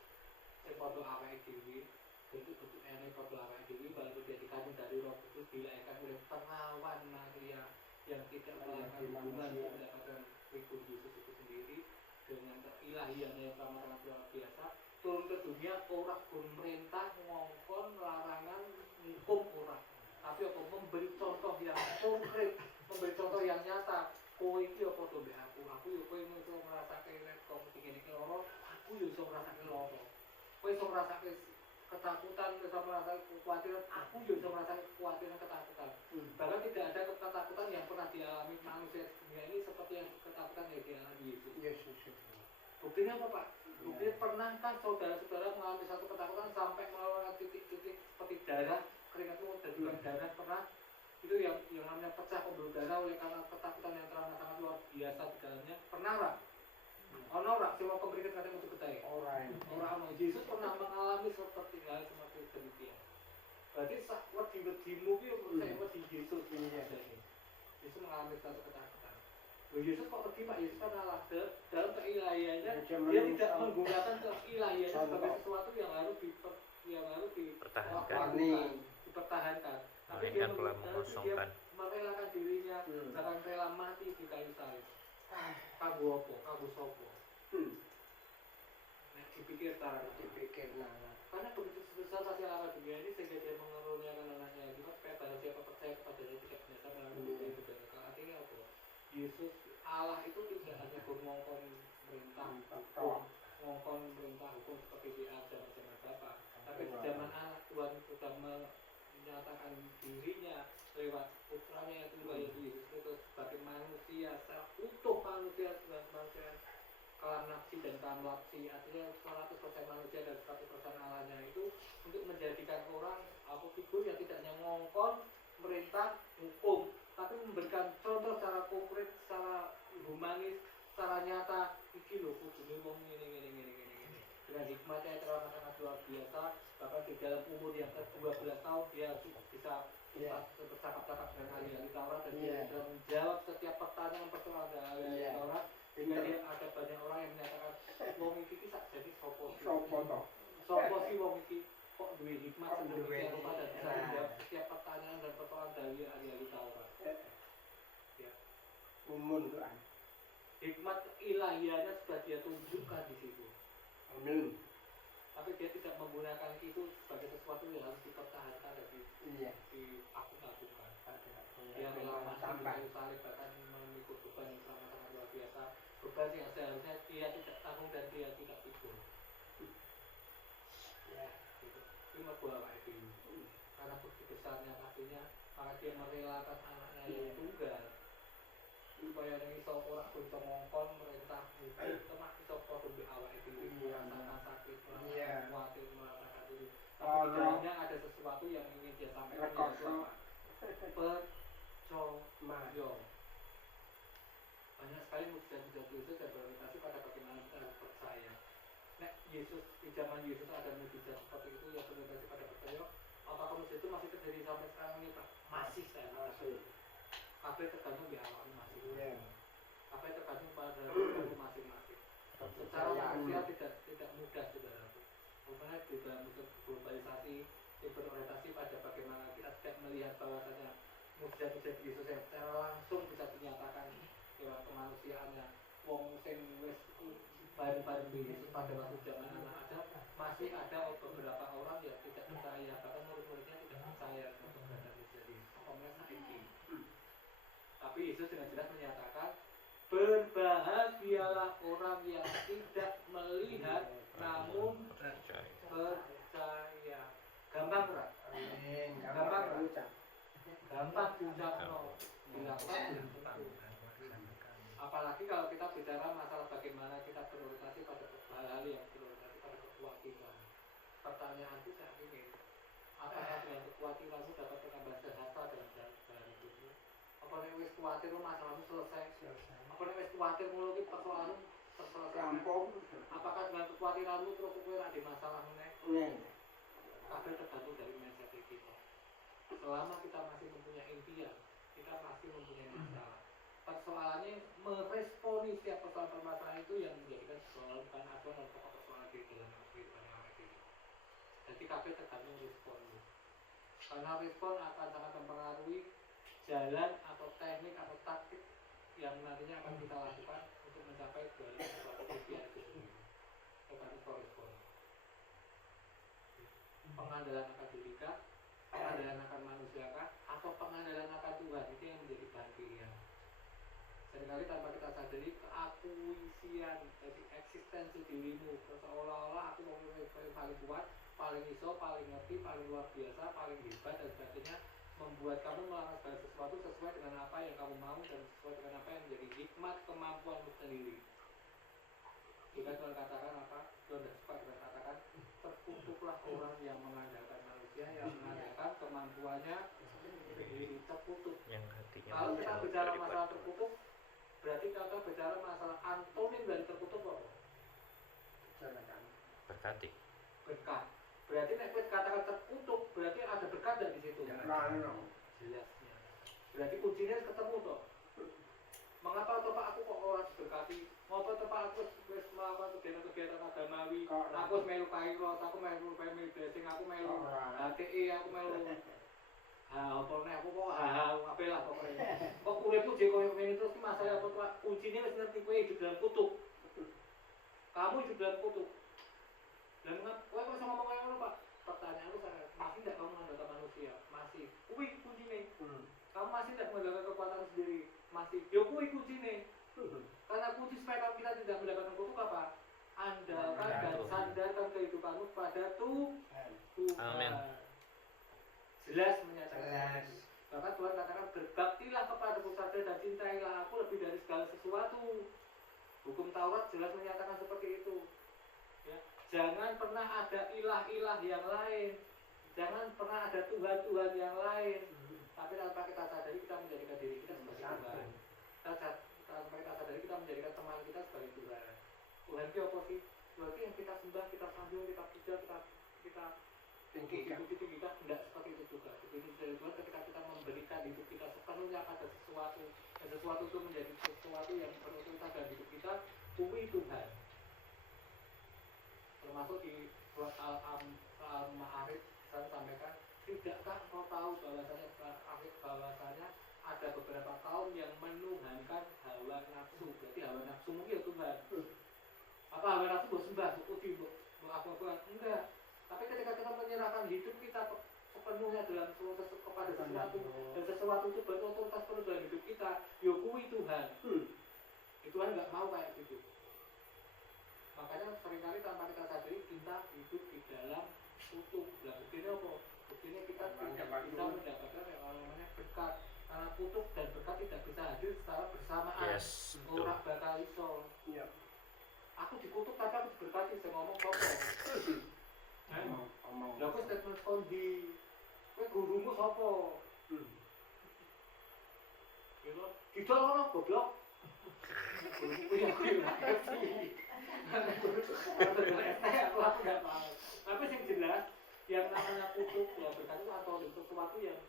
yang padha awake dhewe, bentuk ene padha awake dhewe, walaupun dia dikandung dari Roh Kudus, dilahirkan oleh perawan Maria yang tidak melakukan hubungan mendapatkan figur Yesus itu sendiri dengan keilahiannya yang sangat luar biasa, turun ke dunia orang pemerintah ngongkon larangan hukum orang, tapi apa memberi contoh yang konkret, memberi contoh yang nyata. Kowe iki apa to mbek aku yo kowe iso ngrasake nek kok iki loro, aku yo iso ngrasake loro. Kowe iso ngrasake ketakutan, iso ngrasake kekhawatiran, aku yo iso ngrasake kekhawatiran, ketakutan. Bahkan tidak ada ketakutan yang pernah dialami manusia di dunia ini seperti yang ketakutan yang dialami Yesus. Buktinya apa Pak? Buktinya pernahkah saudara-saudara mengalami satu ketakutan sampai mengeluarkan titik-titik seperti darah, keringatmu dan darah pernah? Itu yang namanya pecah pembuluh darah oleh karena ketakutan yang terlalu sangat luar biasa di dalamnya. Pernah nggak? Ono nggak? Semua pemberikan kata untuk kita. Orang Yesus pernah mengalami seperti hal semacam demikian. Berarti wedi-wedimu itu saya wedi Yesus ini ya. Yesus mengalami satu ketakutan. Yesus kok wedi Pak? Yesus kan Allah dalam keilahiannya dia tidak menggunakan keilahiannya sebagai sesuatu yang harus dipertahankan. Tapi dia merelakan dirinya, bahkan rela mati di kayu salib. Kamu apa? Kamu sopo? Nek dipikir secara karena begitu besar kasih Allah dunia ini sehingga dia mengaruniakan anaknya itu supaya barang siapa percaya kepadanya tidak binasa melalui itu dan artinya apa? Yesus Allah itu tidak hanya ngongkon perintah hukum seperti di zaman Bapa, tapi di zaman anak Tuhan sudah menyatakan dirinya lewat putranya yaitu Yesus Kristus sebagai manusia secara utuh, manusia kalam nafsi dan kalam lapsi, artinya 100% manusia dan 100% Allahnya itu untuk menjadikan orang figur yang tidak hanya ngongkon merintah hukum, tapi memberikan contoh secara konkret, secara humanis, secara nyata. Iki lho kudune wong ngene dengan hikmatnya yang sangat luar biasa, bahkan di dalam umur yang ke-12 tahun dia bisa bercakap-cakap dengan ahli-ahli Taurat dan dia bisa menjawab setiap pertanyaan persoalan dari ahli Taurat, sehingga dia ada banyak orang yang menyatakan wong iki sak jadi sopo sih wong iki kok duwe hikmat sedemikian rupa dan bisa menjawab setiap pertanyaan dan persoalan dari ahli-ahli Taurat. Ya. Umur Tuhan. Hikmat ilahiannya sudah dia tunjukkan di situ. Amin. Tapi dia tidak menggunakan itu sebagai sesuatu yang harus dipertahankan dan diagung-agungkan. Dia rela mati di kayu salib, bahkan memikul beban yang sangat luar biasa, beban yang seharusnya dia tidak tanggung dan dia tidak pikul. Ya, gitu. Itu membuat itu. Karena begitu besarnya kasihnya, maka dia merelakan anaknya yang tunggal supaya ini orang bisa ngongkon merintah hukum, teman bisa produk di awal itu merasakan sakit, merasakan khawatir, merasakan diri. Tapi di dalamnya ada sesuatu yang ingin dia sampaikan yaitu apa? Percaya. Banyak sekali mujizat-mujizat Yesus yang berorientasi pada bagaimana kita harus percaya. Nah, Yesus di zaman Yesus ada mujizat seperti itu yang berorientasi pada percaya. Apakah mujizat itu masih terjadi sampai sekarang ini, Pak? Masih, saya masih. Apa tergantung di awal masing-masing. Apa tergantung pada masing-masing. Secara manusia tidak mudah, saudaraku. Karena di dalam globalisasi yang berorientasi pada bagaimana kita tidak melihat bahwasanya mujizat-mujizat Yesus yang secara langsung bisa dinyatakan lewat kemanusiaannya. Wong sing wis bareng-bareng Yesus pada waktu zaman anak Adam, masih ada beberapa orang yang tidak percaya, bahkan murid-muridnya tidak percaya kepada mujizat Yesus. Tapi Yesus dengan jelas menyatakan berbahagialah orang yang tidak melihat namun percaya. Gampang ora? Gampang diucapno. Apalagi kalau kita bicara masalah bagaimana kita berorientasi pada hal-hal yang berorientasi pada kekhawatiran. Pertanyaanku saat ini, apakah dengan kekhawatiranmu dapat menambah sejahtera dalam jalan hidupmu? Apa nek wis kuwatir masalahmu selesai? Apa nek wis kuwatir mulu ki persoalanmu terselesaikan? Apakah dengan kekhawatiranmu terus kowe ora ada masalah meneh? Kabeh tergantung dari mindset kita. Selama kita masih mempunyai impian, kita masih mempunyai masalah. Persoalannya meresponi setiap permasalahan itu yang menjadikan persoalan bukan acuan atau persoalan di dalam kehidupan yang ada. Jadi kabeh tergantung responmu. Karena respon akan sangat mempengaruhi jalan atau teknik atau taktik yang nantinya akan kita lakukan untuk mencapai suatu impian itu sendiri. Tergantung respon. Pengandalan akan dirikan, pengandalan akan manusiakah, atau pengandalan akan Tuhan, itu yang menjadi bahan pilihan. Seringkali tanpa kita sadari keakuisian dari eksistensi dirimu, seolah-olah aku paling kuat, paling iso, paling ngerti, paling luar biasa, paling hebat dan sebagainya, membuat kamu melakukan segala sesuatu sesuai dengan apa yang kamu mau dan sesuai dengan apa yang menjadi hikmat kemampuanmu sendiri. Jika Tuhan katakan apa? Tuhan suka dengan katakan terkutuklah orang yang mengandalkan manusia, yang mengandalkan kemampuannya sendiri, terkutuk. Kalau kita bicara masalah terkutuk, berarti kita bicara masalah antonim dari terkutuk apa? Berkati. Berkat. Berarti nek katakan terkutuk, berarti ada berkat dari situ. Jelasnya. Berarti kuncinya ketemu toh. Mengapa toh Pak aku kok ora diberkati? Mengapa toh Pak aku wis melakukan kegiatan agamawi, aku wis melu kairos, aku melu family blessing, aku melu HTI, aku melu apa nek aku kok apa lah pokoknya. Kok uripku jek koyo ngene terus ki masalah apa Pak? Kuncinya wis ngerti kowe hidup dalam kutuk. Kamu hidup dalam kutuk. masih. Ya kuwi kucine. Karena kunci supaya kita tidak mendapatkan kutuk apa? Andalkan dan sandarkan kehidupanmu pada Tuhan. Amin. Jelas menyatakan. Bahkan Tuhan katakan berbaktilah kepadaku saja dan cintailah aku lebih dari segala sesuatu. Hukum Taurat jelas menyatakan seperti itu. Ya. Jangan pernah ada ilah-ilah yang lain. Jangan pernah ada Tuhan-Tuhan yang lain. Tapi tanpa kita sadari kita menjadikan diri kita sebagai Tuhan. Tanpa kita sadari kita menjadikan teman kita sebagai Tuhan. Tuhan itu apa sih? Tuhan itu yang kita sembah, kita sanjung, kita puja, kita tinggikan. Tidak seperti itu juga. Begitu dari Tuhan ketika kita memberikan hidup kita sepenuhnya pada sesuatu, dan sesuatu itu menjadi sesuatu yang berotoritas dalam hidup kita, kuwi Tuhan. Termasuk di surat Al-Ma'arij saya sampaikan, tidakkah kau tahu bahwasanya ada beberapa kaum yang menuhankan hawa nafsu. Berarti hawa nafsumu ya Tuhan. Apa hawa nafsu buat sembah, buat uji, buat apa-apa? Enggak. Tapi ketika kita menyerahkan hidup kita sepenuhnya dalam kepada sesuatu, dan sesuatu itu berotoritas penuh dalam hidup kita, yokui Tuhan. Tuhan nggak mau kayak gitu. Makanya seringkali tanpa kita sadari kita hidup di dalam kutuk. Buktinya apa? Buktinya kita tidak bisa mendapatkan yang namanya berkat. Karena kutuk dan berkat tidak bisa hadir secara bersamaan. Yes, betul. Orang bakal iso. Iya. Aku dikutuk tapi aku diberkati, saya ngomong sopo. Lah kok statement kondi. Kowe gurumu sapa? Gitu. Didol ngono goblok. Guruku ya kuwi lha. Aku enggak paham. Tapi yang jelas yang namanya kutuk ya berkat itu atau sesuatu yang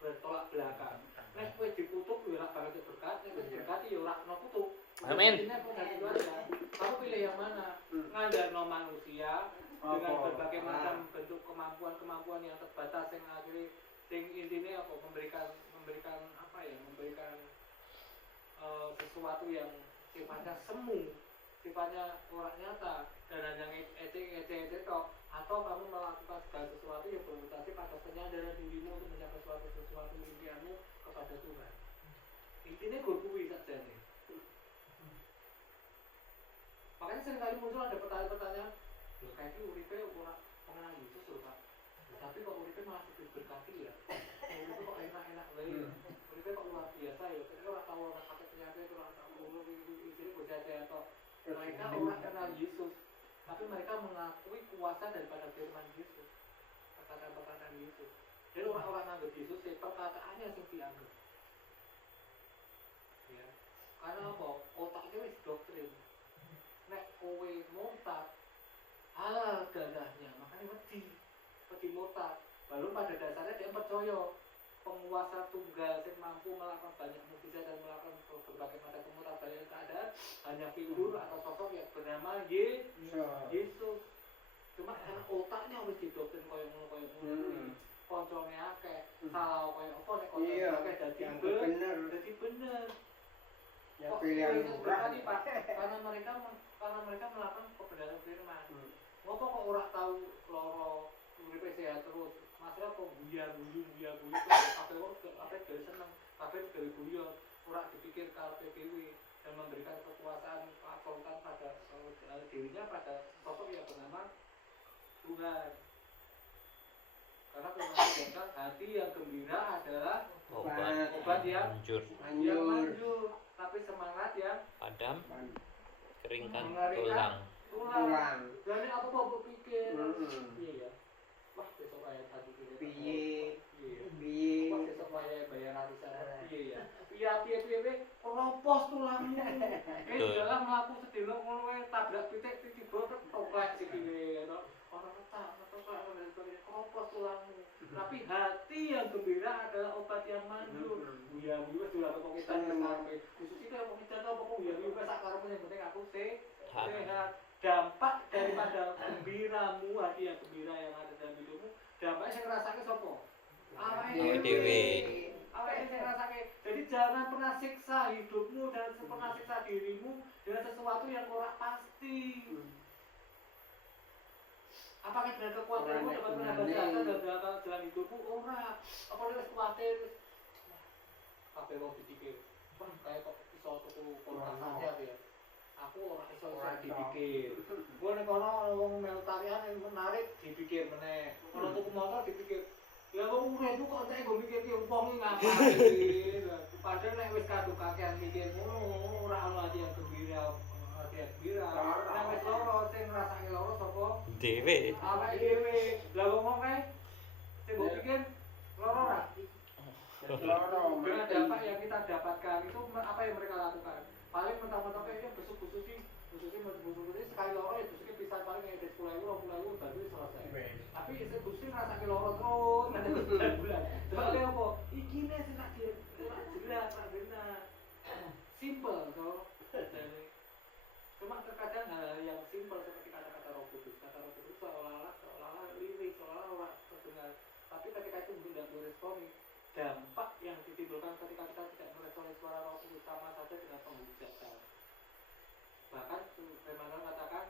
bertolak belakang. Nek kowe dikutuk yo ora bakal berkat, nek kowe diberkati yo ora kena kutuk. Amin. Kamu pilih yang mana? Ngandalno manusia dengan berbagai macam bentuk kemampuan yang terbatas yang akhirnya yang intinya apa memberikan apa ya, memberikan sesuatu yang sifatnya semu, sifatnya orang nyata dan hanya ece tok, atau kamu melakukan segala sesuatu yang berorientasi pada penyadaran dirimu untuk mencapai sesuatu impianmu kepada Tuhan. Intinya gurkuwi saja nih. Makanya seringkali muncul ada pertanyaan-pertanyaan, loh kayak itu uripe orang pengenal Yesus loh Pak, tapi kok uripe malah diberkati ya, uripe kok enak-enak ya, uripe kok luar biasa ya, tapi orang tahu orang sakit penyakit, orang tahu ini bocah atau mereka orang kenal Yesus, tapi mereka mengakui kuasa daripada firman Yesus, perkataan-perkataan Yesus. Jadi orang-orang anggap Yesus perkataannya sih dianggap, ya, karena apa? Otaknya wis doktrin. Nek kowe murtad halal darahnya, makanya wedi murtad. Lalu pada dasarnya dia percaya penguasa tunggal yang mampu melakukan banyak mukjizat dan melakukan berbagai macam pemutabaran keadaan hanya figur atau sosok yang bernama Yesus. Cuma karena otaknya wis didoktrin koyo ngono koncone akeh, salah koyo apa nek koncone akeh dadi bener. Ya pilihan berarti Pak, karena mereka melakukan kebenaran firman. Ngopo kok ora tahu loro uripe sehat terus. Masalah kok guyu apa dari seneng, tapi dari guyu ora dipikir karepe dhewe dan memberikan kekuasaan absolutan pada dirinya pada sosok yang bernama Tuhan. Karena Tuhan hati yang gembira adalah obat yang manjur. Tapi semangat yang padam keringkan tulang. Jadi aku mau berpikir, iya ya. Wah besok ayat tadi Piye. Wah besok bayar ratusan. Iya ya. Piye keropos tulangmu. Dalam melaku sedelo ngono tabrak pitik tiba toplek sikile ya. Orang ketak keropos tulangmu. Tapi hati yang gembira adalah obat yang manjur. Ya, wis ora kok kita sampai khusus itu apa kita tahu apa ya wis sak karepmu yang penting aku sehat. Dampak daripada gembiramu, hati yang gembira yang ada dalam hidupmu, dampaknya sing ngrasake sapa? Awake dhewe. Awake sing ngrasake. Jadi jangan pernah siksa hidupmu dan pernah siksa dirimu dengan sesuatu yang ora pasti. Apakah dengan kekuatanmu dapat menambah jasa dalam hidupmu? Ora. Apa wis kuwatir kabeh wong dipikir. kayak kok iso tuku kontrasannya ya. Aku ora iso dipikir. Gue nek kono wong melu tarian yang menarik dipikir meneh. Ono tuku motor dipikir. Ya wong urip kok entek go mikir ki wong iki ngapain. Padahal nek wis kadung kakean mikir ngono ora ono ati yang gembira, ati yang gembira. Nek wis loro sing ngrasake loro sapa? Dewe. Awake dhewe. Lah wong kae sing mbok pikir loro ora? Loro. Dengan dampak yang kita dapatkan itu apa yang mereka lakukan? Paling mentang-mentang kayaknya busuk-busuk sih sekali loro ya busuknya bisa paling kayak 10.000, 20.000 baru selesai. Tapi busuknya ngerasa loro terus nanti bulan-bulan. Soalnya apa? Iki nih sih tak jelas, tak benar. Simple toh. Cuma terkadang hal yang simple seperti kata-kata Roh Kudus. Kata Roh Kudus seolah-olah lirik, seolah-olah orang terdengar. Tapi ketika itu tidak diresponi, dampak yang ditimbulkan ketika kita tidak meresponi suara Roh Kudus sama saja dengan penghujatan. Bahkan firman Tuhan katakan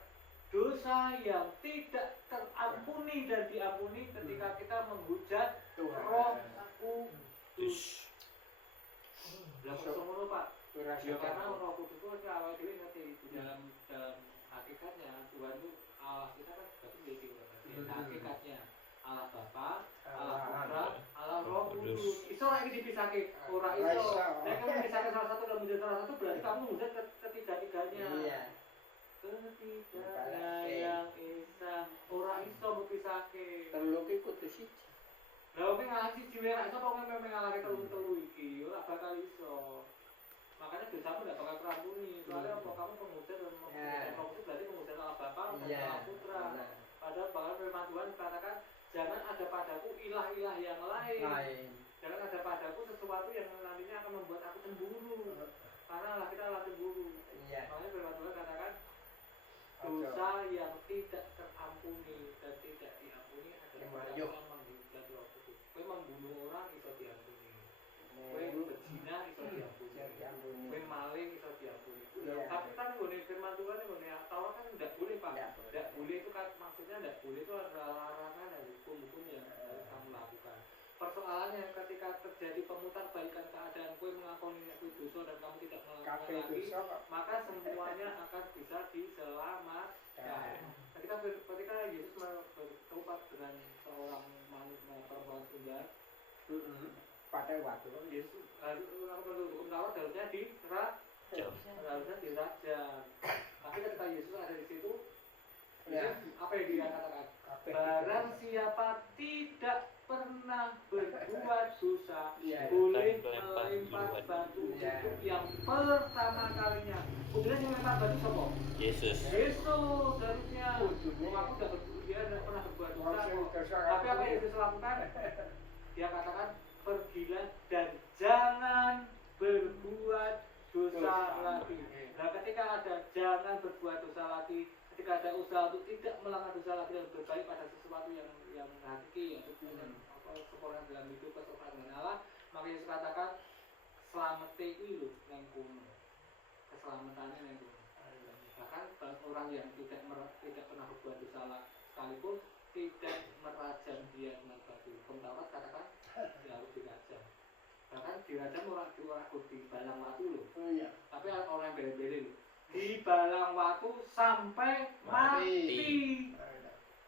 dosa yang tidak terampuni dan diampuni ketika kita menghujat Roh Kudus. Lah kok ngono Pak? Ya karena Roh Kudus itu awal dhewe ngerti dalam hakikatnya Tuhan itu Allah kita kan berarti beda. Hakikatnya Allah Bapa, Allah Putra, Allah Roh Kudus. Iso lagi dipisahke? Ora iso. Nek kamu memisahkan salah satu dan menjadi salah satu berarti kamu menghujat ketiga-tiganya. Iya. Ketiganya yang esa ora iso mepisahke. Telu ki kudu siji. Lah wong ngalah siji wae ra iso kok ngalahke telu iki, ora bakal iso. Makanya dosamu nggak bakal terampuni. Soalnya apa kamu penghujat dan penghujat berarti penghujat Allah Bapa dan Allah Putra. Padahal bahkan firman Tuhan katakan jangan ada padaku ilah-ilah yang lain. Jangan ada padaku sesuatu yang nantinya akan membuat aku cemburu. Karena Allah kita adalah cemburu. Makanya firman Tuhan katakan dosa yang tidak terampuni dan tidak diampuni adalah yang menghujat Roh Kudus. Kowe membunuh orang iso diampuni. Kowe berzina iso diampuni. Kowe maling iso diampuni. Tapi kan ngene firman Tuhan ngene Taurat kan tidak boleh Pak. Tidak boleh itu kan maksudnya tidak boleh itu adalah larangan dan hukum-hukum yang harus kamu lakukan. Persoalannya ketika terjadi pemutar balikan keadaan kowe mengakui dosa dan kamu tidak melakukan lagi, maka semuanya akan bisa diselamatkan. Ketika Yesus bertobat dengan seorang perempuan Sunda, pada waktu Yesus hukum Taurat harusnya dirajam. Tapi ketika Yesus ada di situ, apa yang dia katakan? Barang siapa tidak pernah berbuat dosa boleh melempar batu untuk yang pertama kalinya. Kemudian yang melempar batu siapa? Yesus. Yesus harusnya. Aku dia tidak pernah berbuat dosa. Tapi apa yang Yesus lakukan? Dia katakan pergilah dan jangan berbuat dosa lagi. Nah ketika ada jangan berbuat dosa lagi, ketika ada usaha untuk tidak melakukan dosa lagi dan berbaik pada sesuatu yang hakiki, yaitu sempurna dalam hidup kesopanan dengan Allah, maka Yesus katakan selamete kuwi lho nang kono. Keselamatannya nang kono. Bahkan orang yang tidak pernah berbuat dosa sekalipun tidak merajam dia dengan batu. Taurat katakan dia harus dirajam. Bahkan dirajam orang di balang watu loh. Tapi orang yang beda-beda loh. Di balang watu sampai mati.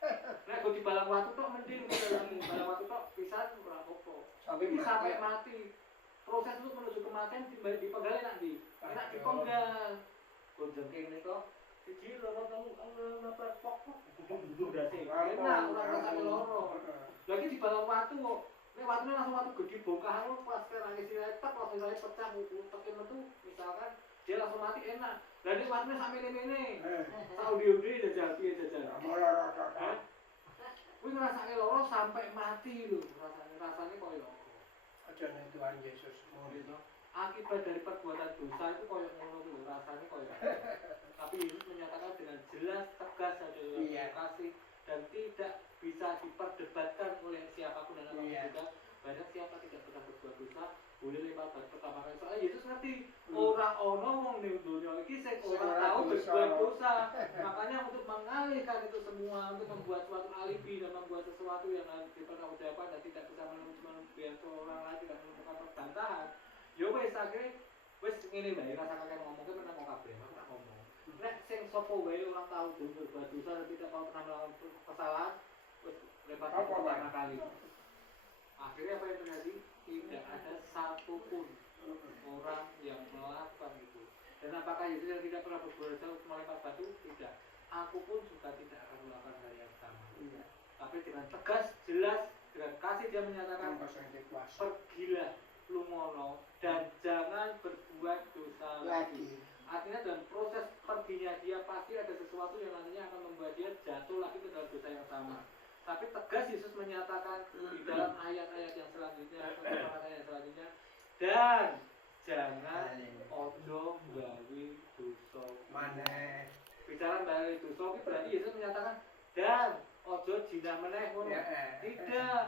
Nah, kalau di balang watu tok mending di balang watu tok pisan ora apa-apa. Sampai mati. Proses untuk menuju kematian dipenggal nanti. Enak dipenggal. Gonjengking niku siji loro telu napa pok udah sih. Enak ora rasa loro. Lagi di balang watu kok. Nek watune langsung watu gede bongkah pas kerane sirah tak langsung saya pecah utek metu misalkan dia langsung mati enak. Lah nek watune sak mene-mene. Saudi jajal piye jajal. Kuwi ngrasake loro sampai mati lho rasane koyo loro. Aja nek Tuhan Yesus gitu. Akibat dari perbuatan dosa itu koyo ngono lho rasane koyo. Tapi Yesus menyatakan dengan jelas tegas adalah kasih dan tidak bisa diperdebatkan oleh siapapun dan apapun juga. Banyak siapa tidak pernah berbuat dosa boleh lewat pertama kali. Soalnya Yesus ngerti orang ono wong ning dunia iki sing ora tahu berbuat dosa. Makanya untuk mengalihkan itu semua, untuk membuat suatu alibi dan membuat sesuatu yang dipertanggungjawabkan dan tidak bisa menemukan biar orang lain tidak menemukan perbantahan. Ya wis akhirnya Wis ngene wae rasa kakek ngomong ki meneng kabeh aku tak ngomong. Nek sing sapa wae ora tau berbuat dosa dan tidak mau pernah melakukan kesalahan wis lepas pertama kali. Akhirnya apa yang terjadi? Tidak ada satupun orang yang melakukan itu. Dan apakah Yesus yang tidak pernah berbuat dosa melempar batu? Tidak. Aku pun juga tidak akan melakukan hal yang sama. Iya. Tapi dengan tegas, jelas, dengan kasih dia menyatakan, pergilah lungono dan jangan berbuat dosa lagi. Artinya dalam proses perginya dia pasti ada sesuatu yang nantinya akan membuat dia jatuh lagi ke dalam dosa yang sama. Tapi tegas Yesus menyatakan di dalam ayat-ayat yang selanjutnya, ayat yang selanjutnya, dan jangan ojo gawe dosa maneh. Bicara dari dosa itu berarti Yesus menyatakan dan ojo jinah meneh ngono. Tidak,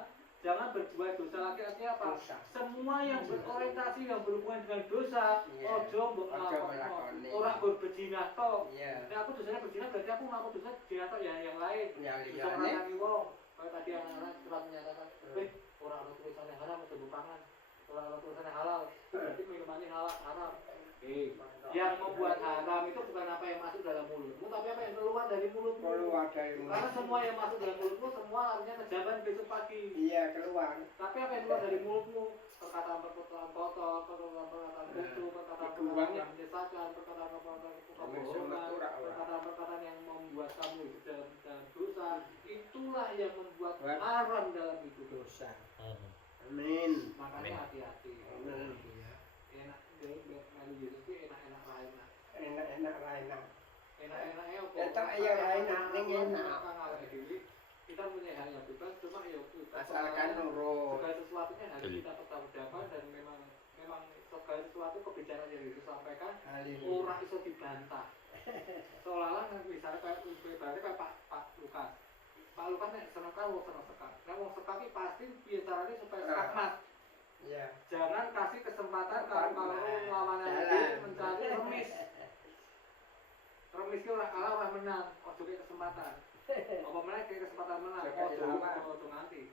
jangan berbuat dosa lagi. Artinya apa? Semua yang berorientasi yang berhubungan dengan dosa, ojo mbok lakoni. Ora berzina tok. Nek aku dosanya berzina berarti aku ngaku dosa zina tok ya yang lain. Bisa ngrasani wong. Kayak tadi anak-anak telah menyatakan, "Weh, ora ana tulisannya haram untuk dipangan. Ora ana tulisannya halal." Berarti minumannya haram. Yang membuat haram itu bukan apa yang masuk dalam mulutmu, tapi apa yang keluar dari mulutmu. Karena semua yang masuk dalam mulutmu semua artinya kejaban besok pagi. Iya, keluar. Tapi apa yang keluar dari mulutmu? Perkataan-perkataan kotor, perkataan busuk, perkataan yang menyesatkan, perkataan-perkataan kebohongan, perkataan-perkataan yang membuat kamu hidup dalam dosa. Itulah yang membuat haram dalam hidup dosa. Amin. Makanya hati-hati. Amin. Enak deh, melu Yesus itu enak-enak raina. Enak-enak raina. Enak-enaknya apa? Enak ya raina, ning enak. Kita punya hal yang bebas, cuma ya asalkan nurut. segala sesuatunya harus kita pertanggungjawabkan dan memang segala sesuatu kebijakan yang disampaikan orang iso dibantah. Seolah-olah misalnya kayak Pak Lukas. Pak Lukas nek seneng karo seneng sekak. Nek wong sekak iki pasti piye carane supaya skakmat. Iya. Jangan kasih kesempatan kalau lawannya itu mencari remis. Remis itu ora kalah ora menang, ojo ke kesempatan. Apa meneh ke kesempatan menang, ojo nganti.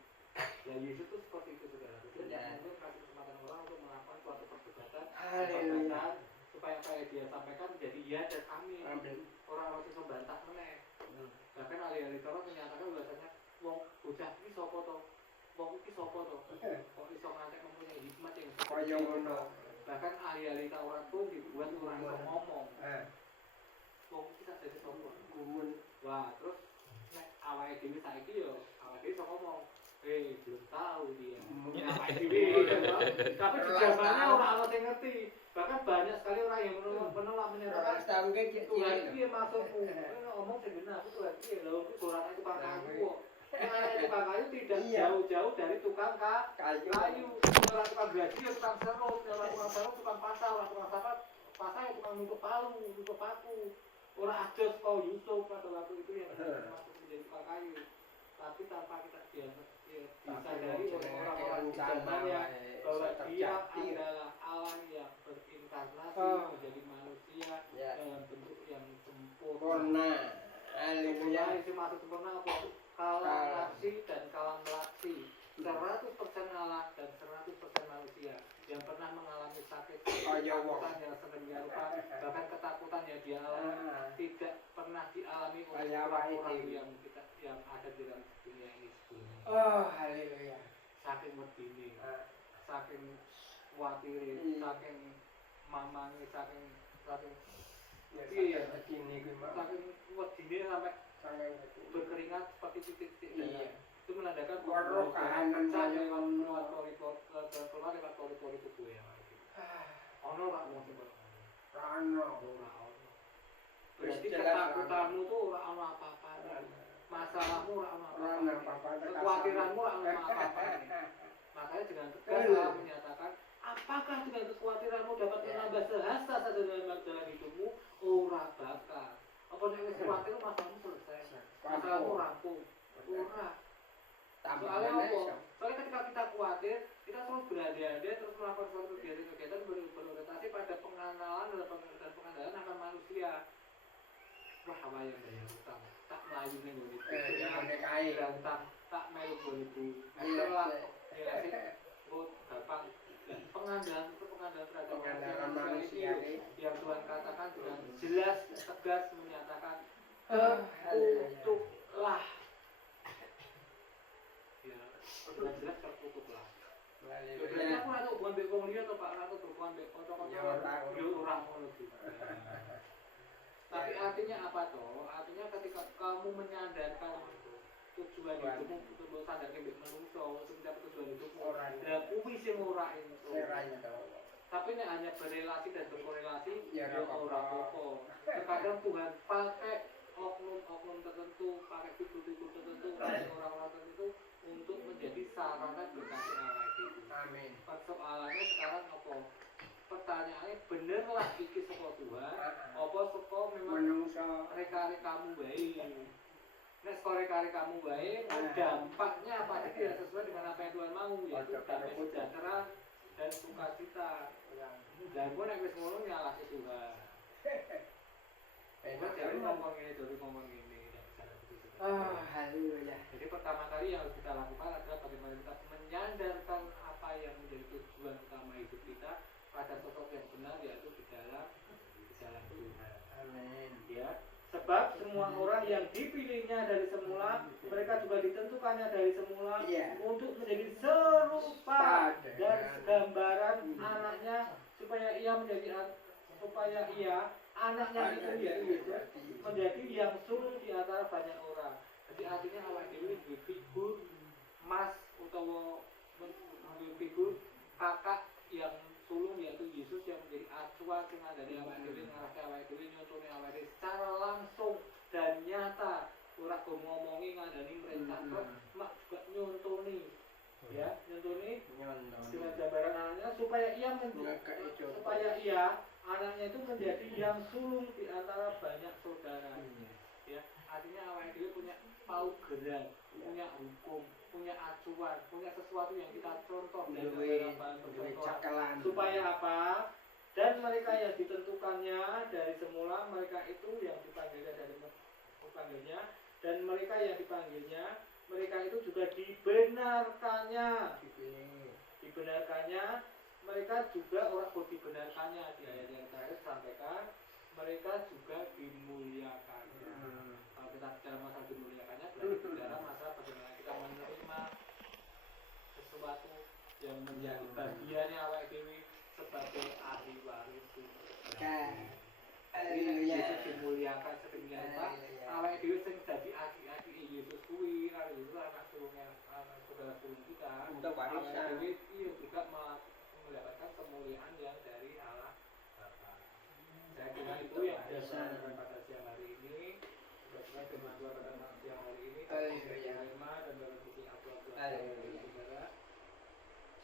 Ya Yesus itu seperti itu saudara. Dia untuk kasih kesempatan orang untuk melakukan suatu perdebatan, supaya apa yang dia sampaikan menjadi ya dan amin. Orang harus bisa bantah meneh. Bahkan ahli-ahli Taurat menyatakan bahasanya wong bocah iki sapa to? Wong iki sapa to? Kok iso ngantek mempunyai hikmat yang kaya ngono. Bahkan ahli-ahli Taurat pun dibuat orang iso ngomong. Wong iki sak dadi sapa? Gumun. Wah, terus nek awake dhewe saiki yo awake dhewe iso ngomong. Belum tahu dia. Awake dhewe. Tapi di zamannya orang ana sing ngerti. Bahkan banyak sekali orang yang menolak menyatakan Tuhan iki maksudmu. Ngomong sing benar, Tuhan iki lho Quran itu tukang kayu kok. Yang tukang kayu tidak jauh-jauh dari tukang kayu. Orang tukang gaji ya tukang serut, orang tukang serut tukang pasar, orang tukang pasar ya tukang nutup palu, nutup paku. Orang ajos kau Yusuf pada waktu itu yang masuk menjadi tukang kayu. Tapi tanpa kita disadari oleh orang-orang di zamannya bahwa dia adalah Allah yang berinkarnasi menjadi manusia dalam bentuk yang sempurna. Haleluya. Itu maksud sempurna apa? Kalam laksi dan kalam laksi. 100% Allah dan 100% manusia yang pernah mengalami sakit, ketakutan yang sedemikian rupa, bahkan ketakutan yang dia alami tidak pernah dialami oleh orang-orang yang ada di dalam dunia ini sebelumnya. Oh, haleluya. Saking medine, saking khawatir, saking mamane, saking iya, begini saking wedine sampai berkeringat seperti titik-titik darah. Itu menandakan roh kahanan lewat pori-pori tubuh ya. Ono ora wong sing ono. Berarti ketakutanmu tuh ora ono apa-apa. Masalahmu ora ono apa-apa. Kekhawatiranmu ora ono apa-apa. Makanya dengan tegas Allah menyatakan, apakah dengan kekhawatiranmu dapat menambah sehasta saja dalam hidupmu? Ora bakal. Apa nek wis kuwatir masalahmu selesai. Masalahmu rampung. Ora. Soalnya apa? Soalnya ketika kita khawatir, kita terus berandai-andai, terus melakukan suatu kegiatan-kegiatan berorientasi pada pengenalan dan pengandalan akan manusia. Wah, apa yang bayar utang? Tak melayu nih gue itu. Utang tak melu 2000. Itulah, ya sih. Oh, gampang. Pengandalan itu pengandaian terhadap Pengandaian manusia manusia ini yang Tuhan katakan dengan jelas tegas menyatakan haleluya. terkutuklah. Ya, dengan jelas terkutuklah. Ya, berarti aku rasa hubungan mbek wong liya to Pak, rasa hubungan mbek kanca-kanca Ya, ora. yo ora ngono juga. Tapi artinya apa toh? Artinya ketika kamu menyadarkan tujuan hidupmu, untuk sadar mbek menungso untuk mencapai tujuan hidupmu. Ya kuwi sing ora ento. Tapi nek hanya berrelasi dan berkorelasi Ya, ya ora apa-apa. Terkadang Tuhan pakai oknum-oknum tertentu, pakai figur-figur tertentu, pakai orang-orang tertentu untuk menjadi sarana berkati Allah itu. Amin. Persoalannya sekarang apa? Pertanyaannya bener lah iki saka Tuhan, apa saka memang Menungso reka-rekamu baik. Nek saka reka-rekamu baik, dampaknya pasti tidak sesuai dengan apa yang Tuhan mau, yaitu damai sejahtera dan sukacita. Dan gue nek wis ngono nyalahke Tuhan. Gue jadi ngomong ini, tidak bisa begitu. haleluya. Jadi pertama kali yang harus kita lakukan adalah bagaimana kita menyadarkan apa yang menjadi tujuan utama hidup kita pada sosok yang benar, yaitu di dalam Tuhan. Amin. Ya, sebab semua orang yang dipilihnya dari semula, mereka juga ditentukannya dari semula Iya. untuk menjadi serupa Pada dan gambaran anaknya, supaya ia anaknya itu yaitu Yesus menjadi yang sulung di antara banyak orang. Jadi artinya awak dhewe duwe figur mas utawa figur kakak yang sulung, yaitu Yesus yang menjadi acuan sing dari awak dhewe, ngarahke awak dhewe, nyontone awak dhewe secara langsung dan nyata. Ora go ngomongi ngandani merintah, mak juga nyontoni. Ya, nyontoni dengan gambaran anaknya supaya ia anaknya itu menjadi yang sulung di antara banyak saudara. Ya, artinya awak dhewe punya paugeran, punya hukum, punya acuan, punya sesuatu yang kita contoh dan percontohan. Supaya apa? Dan mereka yang ditentukannya dari semula, mereka itu yang dipanggilnya dan mereka yang dipanggilnya, mereka itu juga dibenarkannya. Mereka juga orang dibenarkannya di ayat yang terakhir sampaikan mereka juga dimuliakannya. Kalau kita bicara masalah dimuliakannya, berarti bicara masalah bagaimana kita menerima sesuatu yang menjadi bagiannya awak dhewe sebagai ahli waris surga. Yesus dimuliakan sedemikian rupa, awak dhewe sing dadi adik-adik Yesus kuwi, Yesus anak sulungnya, saudara sulung kita. Awak dhewe juga mendapatkan kemuliaan yang dari Allah Bapa. Saya kira itu yang bisa pada siang hari ini. Semoga firman Tuhan pada siang hari ini terima dan berfungsi apa-apa saudara,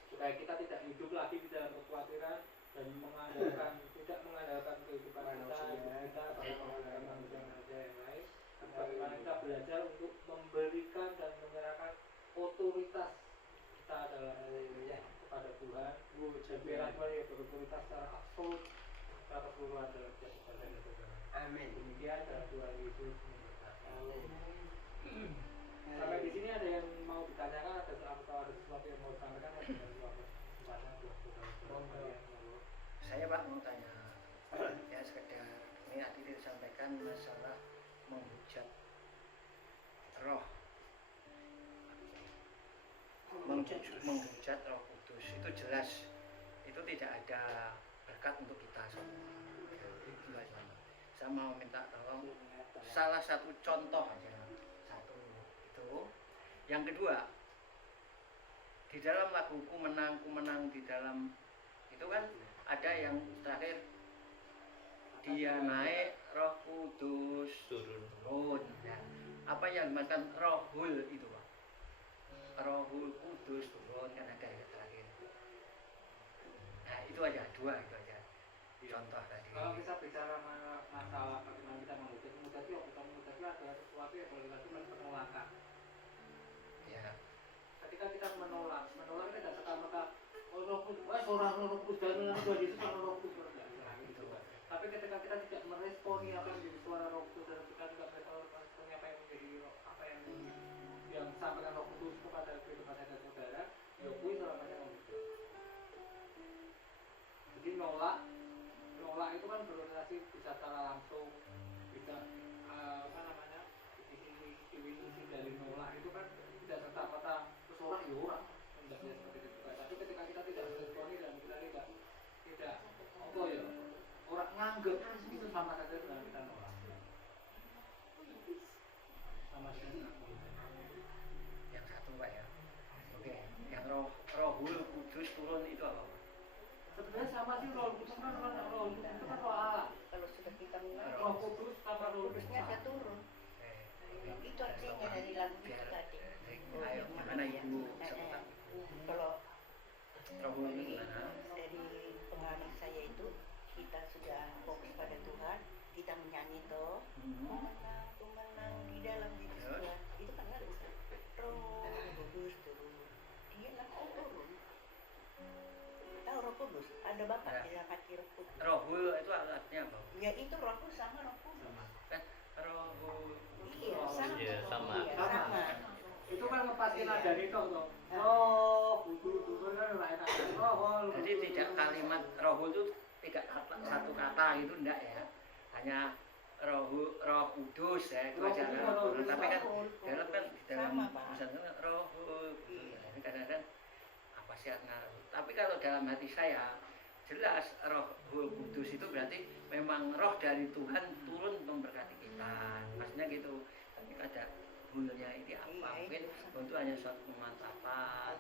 supaya kita tidak hidup lagi di dalam kekhawatiran dan tidak mengandalkan kehidupan kita pada mengandalkan manusia yang lain. Bagaimana kita belajar untuk memberikan dan menyerahkan otoritas kita dalam kepada Tuhan, dan biarlah Tuhan yang berotoritas secara absolut secara keseluruhan dalam kehidupan kita. Amin. Demikian dalam Tuhan Yesus memberkati. Sampai di sini ada yang mau ditanyakan, atau ada sesuatu yang mau disampaikan, ada sesuatu saya Pak mau tanya, ya sekedar ini tadi disampaikan masalah menghujat roh, menghujat Roh Kudus itu jelas, itu tidak ada berkat untuk kita semua. Saya mau minta tolong salah satu contoh aja, satu itu. Yang kedua, di dalam laguku menang di dalam itu kan ada yang terakhir, dia naik Roh Kudus turun. Ya. Apa yang dimaksudkan Rohul itu Pak? Rohul Kudus turun kan ada yang terakhir. Nah itu aja, dua itu aja contoh tadi. Kalau kita bicara masalah bagaimana kita menghujat itu adalah sesuatu yang boleh dilakukan penolakan. Ya. Ketika kita menolak tidak serta-merta Roh Kudus dan Yesus Roh Kudus. Tapi ketika kita tidak meresponi apa yang menjadi suara Roh Kudus dan kita tidak meresponi apa yang menjadi yang disampaikan Roh Kudus kepada kehidupan saya dan saudara, ya kuwi salah macam menghujat. Jadi nolak itu kan berorientasi bisa secara langsung, bisa apa namanya, isi dari nolak itu kan tidak serta kata seorang ya orang tidak bisa seperti itu. Tapi ketika kita tidak meresponi dan kita tidak apa ya, orang nganggep itu sama saja dengan kita nolak, sama saja dengan Yang satu Pak ya. Oke, yang Rohul Kudus turun itu apa Pak? sebenarnya sama sih. Roh Kudus kan roh Allah. Kalau sudah kita Roh mengerti, Kudus sama roh kudusnya dia turun. Itu artinya dari lagu itu tadi. Ayo, gimana Ibu? Sebentar. Kalau Rohul itu gimana? dari pengalaman saya itu, kita sudah fokus pada Tuhan, kita menyanyi toh, ku menang di dalam diri Tuhan. Itu kan lagu. Roh Kudus turun, dia langsung turun. Tahu Roh Kudus? Ada Bapak Ya. di dalam hati Roh Kudus. Rohul itu artinya apa? Ya itu Roh Kudus sama Roh Kudus. Kan Rohul. Iya, sama. Iya, sama. Iya, sama. Itu kan ngepasin Iya. ada itu toh. Roh Kudus kan ora enak. Roh. Jadi tidak kalimat Rohul itu tidak satu kata itu enggak ya. Hanya Roh Kudus ya, itu Roh aja Kudus, kan. Roh Kudus. Tapi kan dalam kan di dalam Sama, Pak. misalnya Rohul. Iya. Kadang-kadang apa sih artinya? Tapi kalau dalam hati saya jelas Rohul Kudus itu berarti memang roh dari Tuhan turun memberkati kita. Maksudnya gitu. Tapi ada hulnya ini apa? Iya, Mungkin itu. itu hanya suatu pemantapan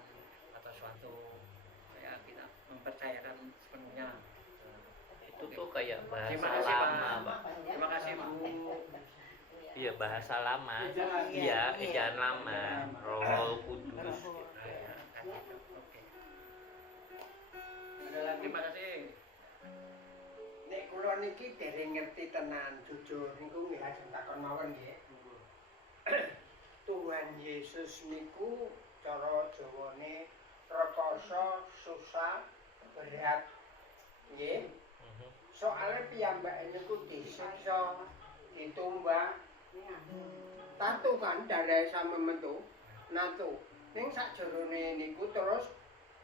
atau suatu kayak kita mempercayakan sepenuhnya. Itu tuh kayak bahasa Terima kasih, lama, Pak. Pak. Terima kasih Bu. Iya, bahasa lama. Ejaan. Iya, ejaan lama. Roh Kudus. Roh Ya, kan gitu. Oke. Ada lagi Terima kasih. Nek kula niki dereng ngerti tenan jujur niku nggih ajeng takon mawon nggih. Tuhan Yesus niku cara Jawane rekoso susah berat nggih. Mhm. Soale piyambake niku disiksa, ditumbak. Tatu kan darahe sami metu. Natu. Ning sakjerone niku terus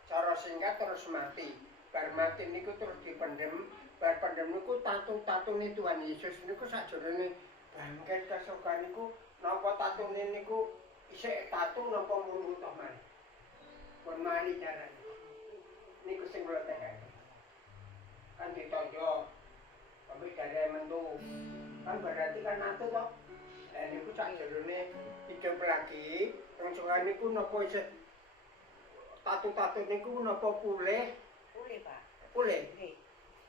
cara singkat terus mati. Bar mati niku terus dipendem. Bar pendem niku tatu-tatune Tuhan Yesus niku sakjerone bangkit kesokan niku napa tatune niku isih tatu napa mulu toh mari. Pun mari carane. Niku sing kula tekani. Kan ditonjo. Sampai darahe mentu. Kan berarti kan natu toh. Niku sakjerone hidup lagi, rongsokan niku napa isih tatu-tatu niku napa pulih? Boleh Pak. Pulih. Boleh.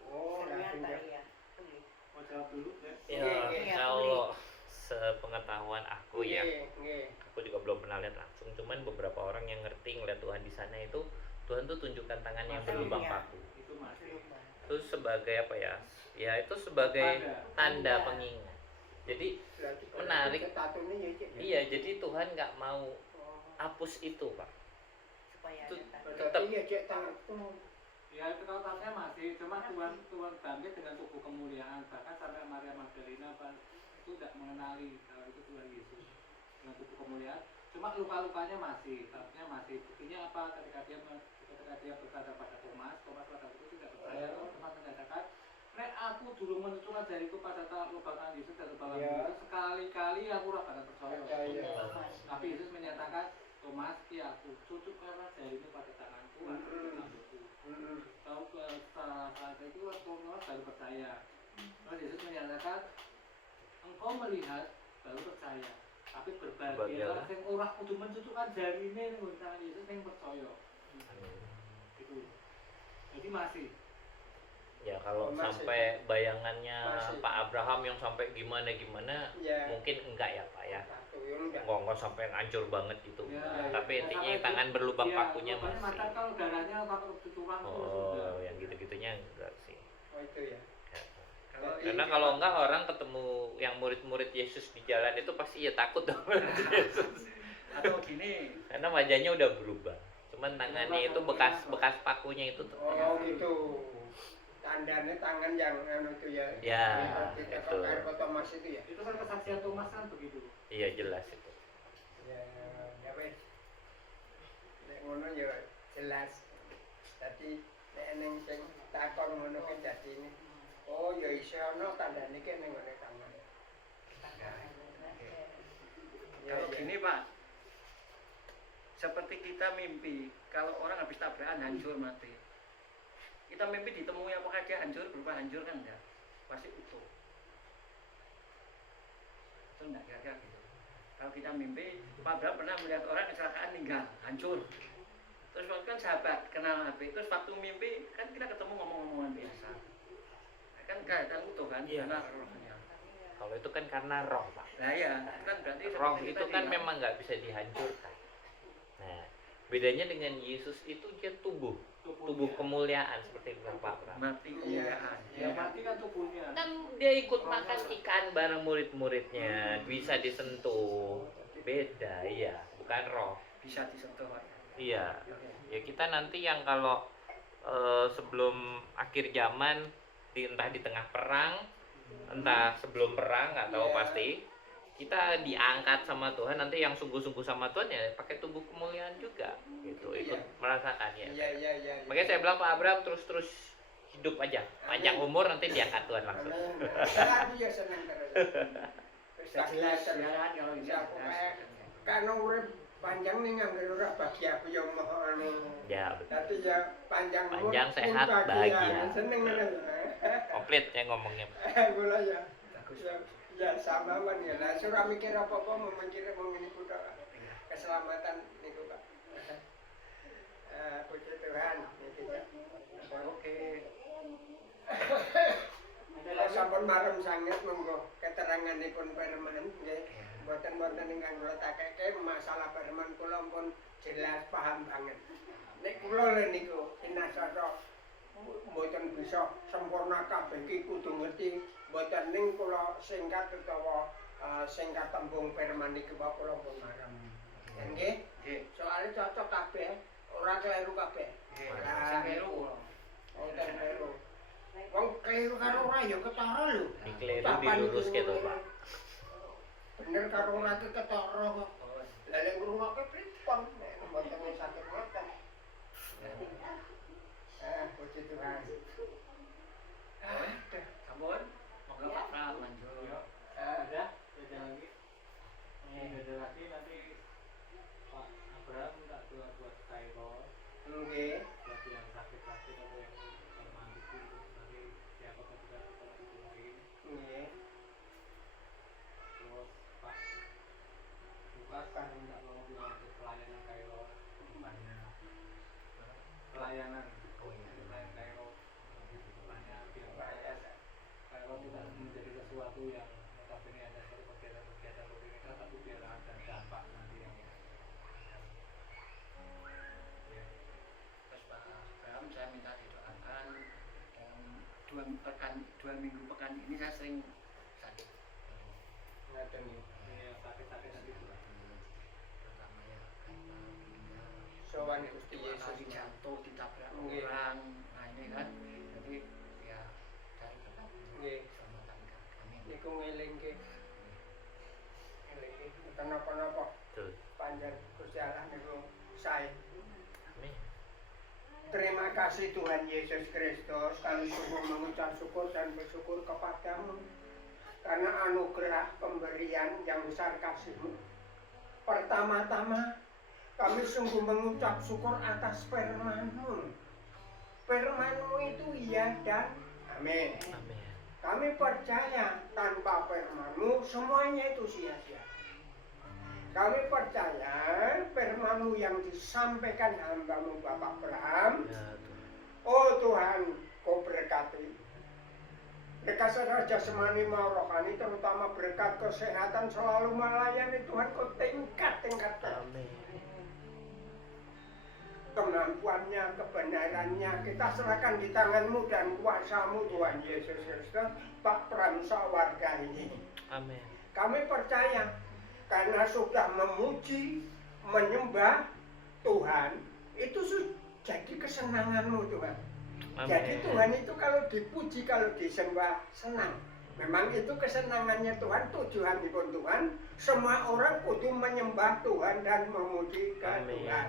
Oh, Ternyata iya. Boleh. mau jawab dulu ya. Ya, Iya, kalau sepengetahuan aku ya, Nggih. aku juga belum pernah lihat langsung. Cuman beberapa orang yang ngerti ngeliat Tuhan di sana itu, Tuhan tuh tunjukkan tangannya yang berlubang Iya. paku. Itu masih. Berubah. Itu sebagai apa ya? Ya itu sebagai tanda pengingat. Jadi Berarti kalau menarik. tatune ya Cik. iya, jadi Tuhan nggak mau Oh. hapus itu, Pak. Supaya Itu- ada Berarti tetap. ya Cik tatu. Ya itu kalau tasnya masih, cuma Tuhan bangkit dengan tubuh kemuliaan, bahkan sampai Maria Magdalena itu tidak mengenali kalau itu Tuhan Yesus dengan tubuh kemuliaan. Cuma luka-lukanya masih, artinya masih. Buktinya apa? Ketika dia berkata pada Thomas pada itu tidak percaya. Thomas menyatakan, "Nek aku dulu menunjukkan jariku pada lubangan Yesus dan lubangan Ya. Yesus, sekali-kali aku ora bakal percaya." Percaya. Tapi Yesus menyatakan, "Thomas, aku tunjukkanlah jarimu pada tanganku, pada rambutku." Tahu setelah saat itu Thomas baru percaya. Terus Yesus menyatakan, engkau melihat baru percaya, tapi berbahagialah sing ora kudu mencucukkan jarine ning tangan Yesus sing percaya. Gitu. Jadi masih. Ya kalau Masih. sampai bayangannya Masih. Pak Abraham yang sampai gimana Ya. mungkin enggak ya Pak ya. Tatu ya enggak. Nggak sampai hancur banget gitu. Ya, Tapi ya, intinya sampai tangan berlubang ya, pakunya lubangnya masih. mata kalau darahnya pakai cucuran terus Oh, udah. yang gitu-gitunya enggak sih. Oh itu ya. Ya. Kalau Karena kalau enggak orang ketemu yang murid-murid Yesus di jalan itu pasti ya takut dong murid Yesus. atau gini, Karena wajahnya udah berubah. Cuman tangannya itu bekas pakunya itu tuh. Oh gitu. Tandanya tangan yang anu itu ya. Ya, Kita itu. air foto Mas itu ya. Itu kan kesaksian Thomas kan begitu. Iya jelas itu. Ya, ya wes. Nek ngono ya jelas. Tadi nek ning sing takon ngono ki dadine oh ya isih ana tandane ki ning ngene taman. Kalau gini Pak, seperti kita mimpi, kalau orang habis tabrakan hancur mati. Kita mimpi ditemui apakah dia hancur, berupa hancur kan enggak? Pasti utuh. Itu enggak kira-kira gitu. Kalau kita mimpi, Pak Abraham pernah melihat orang kecelakaan meninggal, hancur. Terus waktu kan sahabat kenal Nabi, terus waktu mimpi kan kita ketemu ngomong-ngomongan biasa. Kan kelihatan utuh kan, Iya. karena rohnya. Kalau itu kan karena roh, Pak. Nah ya, kan berarti Roh seperti itu tadi, kan Pak. memang nggak bisa dihancurkan. Nah, bedanya dengan Yesus itu dia tubuh kemuliaan seperti Bapak Abraham. Mati kemuliaan. Ya mati kan tubuhnya. Kan dia ikut makan ikan bareng murid-muridnya, bisa disentuh. Beda, iya, bukan roh. Bisa disentuh Pak. Iya. Ya kita nanti yang kalau sebelum akhir zaman entah di tengah perang, entah sebelum perang nggak tahu pasti, kita diangkat sama Tuhan, nanti yang sungguh-sungguh sama Tuhan ya pakai tubuh kemuliaan juga gitu, ikut merasakan ya. Iya. Makanya saya bilang Pak Abraham terus hidup aja, panjang umur, nanti diangkat Tuhan langsung. Aku ya seneng terus. Wis tak Jelas jelas jalan kalau ini Bisa pokoknya kan urip panjang nih ngambil ora bagi aku yang mau anu. Ya betul. Tapi ya panjang umur, Panjang, pun sehat, bahagia. Seneng ngono. Komplit ya ngomongnya. Gula ya. bagus. Ya sama man ya. Lah surah mikir apa-apa memikir mengini kuda. Keselamatan niku Pak. Puji Tuhan. Oke. Sampun marem sanget monggo keteranganipun firman nggih. Mboten-mboten ingkang kula takeke masalah firman kula pun jelas paham banget. Nek kula lho niku inasara mboten bisa sempurna kabeh iki kudu ngerti mboten ning kula singkat utawa singkat tembung firman iki wae kula pun marem. Nggih? Nggih. Soale cocok kabeh, ora kleru kabeh. Nggih. Lah, Sing keliru kula. Mboten kleru. Wong kleru karo ora ya ketara lho. Dikeliru dilurus gitu Pak. Bener karo ora ki ketara kok. Oh, Lah lek ngrungokke pripun nek mboten sakit ngoten. Puji Tuhan. Aduh. Sampun. Monggo Pak Pram lanjut. Ada lagi. Ada lagi nanti Pak Abraham minta doa buat Kairo, Nggih. buat yang sakit-sakit atau yang mandi itu nanti siapapun juga kita lakuin. Nggih. Terus Pak Lukas kan minta tolong juga untuk pelayanan Kairo depannya. Pelayanan pelayan Kairo depannya biar Kairo tidak menjadi sesuatu yang notabene hanya satu kegiatan rutinitas, tapi biar ada dampak nanti yang ya. Terus Pak Abraham saya minta didoakan dalam dua minggu pekan ini saya sering sakit. Ngaten iki. Ini sakit-sakit tadi juga. Terutama ya pinggang. Sowan Gusti Dua Yesus. kali jatuh ditabrak Nggih. orang. Nah ini kan jadi ya cari berkat Nggih. keselamatan kami. Niku ngelingke. Ngelingke. Mboten napa-napa. Betul. Panjang Gusti Allah niku sae. Amin. Terima kasih Tuhan Yesus Kristus, kami sungguh mengucap syukur dan bersyukur kepadamu karena anugerah pemberian yang besar kasih-Mu. Pertama-tama kami sungguh mengucap syukur atas firman-Mu. Firman-Mu itu iya dan amin. Amin. Kami percaya tanpa firman-Mu semuanya itu sia-sia. Kami percaya firman-Mu yang disampaikan hamba-Mu Bapak Abraham. Ya Tuhan. Oh Tuhan, Kau berkati. Berkat secara jasmani maupun rohani, terutama berkat kesehatan selalu melayani Tuhan Kau tingkat-tingkatkan. Amin. Kemampuannya, kebenarannya, kita serahkan di tangan-Mu dan kuasa-Mu Tuhan Yesus Kristus, Pak Pramsa warga ini. Amin. Kami percaya karena sudah memuji, menyembah Tuhan, itu jadi kesenangan-Mu Tuhan. Amin. Jadi Tuhan itu kalau dipuji, kalau disembah, senang. Memang itu kesenangannya Tuhan, tujuanipun Tuhan, semua orang kudu menyembah Tuhan dan memuji Amin. Tuhan.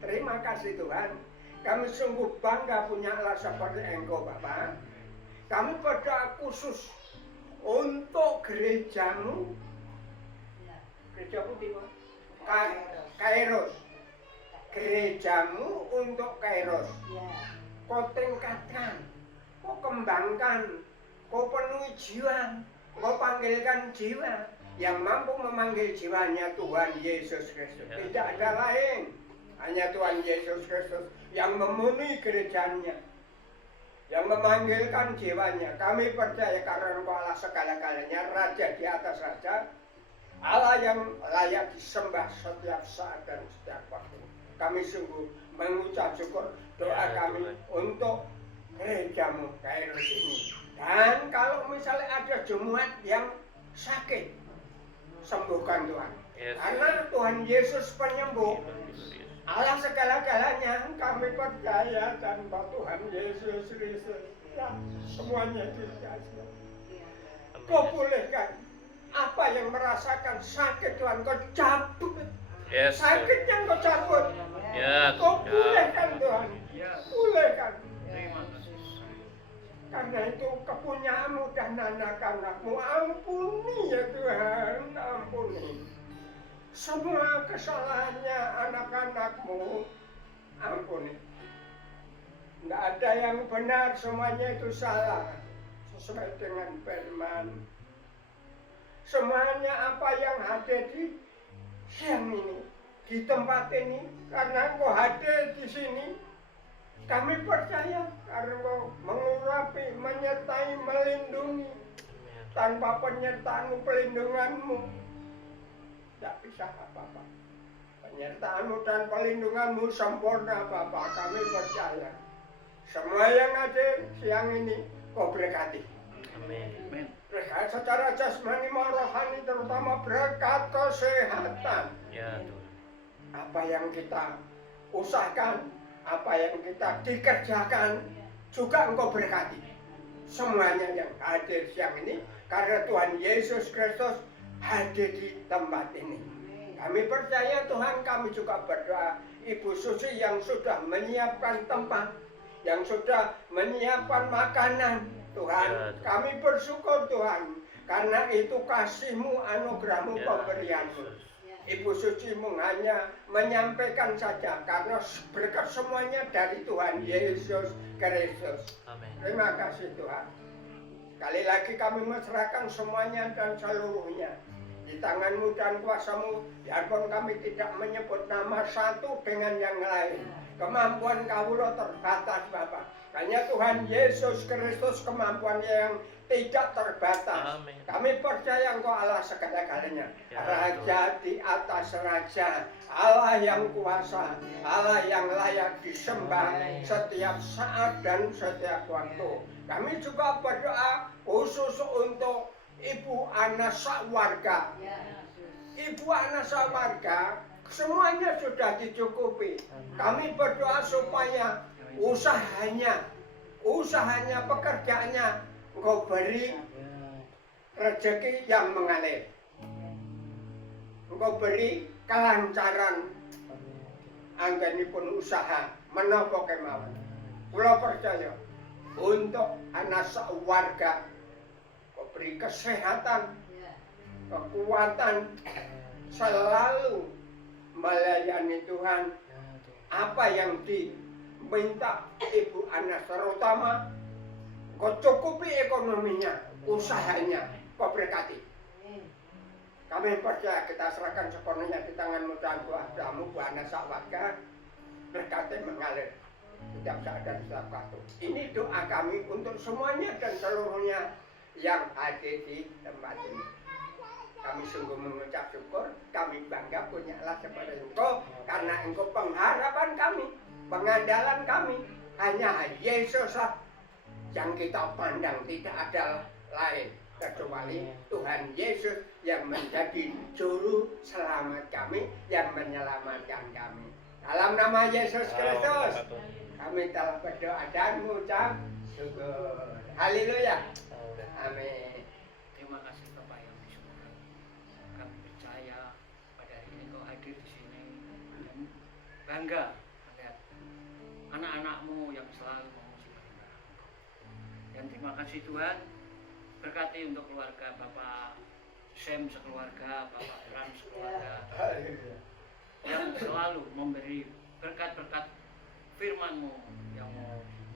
Terima kasih Tuhan. Kami sungguh bangga punya Allah seperti Engkau Bapak. Kami berdoa khusus untuk gerejamu. Gereja putih Pak? Kairos. Gerejamu untuk Kairos. Kau tingkatkan, kau kembangkan, kau penuhi jiwa, kau panggilkan jiwa yang mampu memanggil jiwanya Tuhan Yesus Kristus. Tidak ada lain, hanya Tuhan Yesus Kristus yang memenuhi gerejanya, yang memanggilkan jiwanya. Kami percaya karena Engkau Allah segala-galanya, Raja di atas raja, Allah yang layak disembah setiap saat dan setiap waktu. Kami sungguh mengucap syukur doa kami untuk gerejamu Kairos ini. Dan kalau misalnya ada jemaat yang sakit, sembuhkan Tuhan. Karena Tuhan Yesus penyembuh, Allah segala-galanya. Kami percaya tanpa Tuhan Yesus Kristus, ya, semuanya dikasih. Kau pulihkan apa yang merasakan sakit Tuhan, kau cabut. Sakit yang kau cabut. Kau pulihkan Tuhan. Pulihkan. Karena itu kepunyaanmu dan anak-anakmu. Ampuni ya Tuhan. Ampuni semua kesalahannya anak-anakmu. Ampuni. Nggak ada yang benar, semuanya itu salah. Sesuai dengan firman. Semuanya apa yang ada di siang ini, di tempat ini, karena Engkau hadir di sini, kami percaya karena Engkau mengurapi, menyertai, melindungi. Tanpa penyertaanmu, pelindunganmu, tidak bisa apa-apa. Penyertaanmu dan pelindunganmu sempurna Bapak, kami percaya. Semua yang hadir siang ini, Kau berkati. Amin. Berkat secara jasmani maupun rohani, terutama berkat kesehatan. Ya Tuhan. Apa yang kita usahakan, apa yang kita dikerjakan, juga Engkau berkati. Semuanya yang hadir siang ini, karena Tuhan Yesus Kristus hadir di tempat ini. Kami percaya Tuhan, kami juga berdoa Ibu Susi yang sudah menyiapkan tempat, yang sudah menyiapkan makanan. Tuhan, kami bersyukur Tuhan, karena itu kasih-Mu, anugerah-Mu, pemberian-Mu. Ibu Suci-Mu hanya menyampaikan saja, karena berkat semuanya dari Tuhan Yesus Kristus. Terima kasih Tuhan. Sekali lagi kami menyerahkan semuanya dan seluruhnya di tangan-Mu dan kuasa-Mu. Biarpun kami tidak menyebut nama satu dengan yang lain, kemampuan kawula terbatas Bapak. Hanya Tuhan Yesus Kristus kemampuannya yang tidak terbatas. Amin. Kami percaya Engkau Allah segala-galanya, Raja di atas raja, Allah yang kuasa, Allah yang layak disembah setiap saat dan setiap waktu. Kami juga berdoa khusus untuk Ibu anak sawarga. Ibu anak sawarga semuanya sudah dicukupi. Kami berdoa supaya usahanya, pekerjaannya Engkau beri rezeki yang mengalir. Engkau beri kelancaran anggenipun usaha menapa kemawon. Kula percaya untuk anak sawarga Engkau beri kesehatan, kekuatan, selalu melayani Tuhan. Apa yang diminta Ibu Anas, terutama Kau cukupi ekonominya, usahanya, Kau berkati. Kami percaya, kita serahkan sepenuhnya di tangan-Mu dan kuasa-Mu, Bu Anas sawarga, berkati mengalir setiap saat dan setiap waktu. Ini doa kami untuk semuanya dan seluruhnya yang ada di tempat ini. Kami sungguh mengucap syukur, kami bangga punya Allah seperti Engkau, karena Engkau pengharapan kami, pengandalan kami. Hanya Yesus yang kita pandang, tidak ada lain kecuali Tuhan Yesus yang menjadi juru selamat kami, yang menyelamatkan kami. Dalam nama Yesus Kristus, kami telah berdoa dan mengucap syukur. Haleluya. Amin. Terima kasih Bapak yang di surga. Kami percaya pada hari ini Kau hadir di sini dan bangga melihat anak-anakmu yang selalu memuji menyembah Engkau. Dan terima kasih Tuhan, berkati untuk keluarga Bapak Sam sekeluarga, Bapak Bram sekeluarga, yang selalu memberi berkat-berkat firman-Mu yang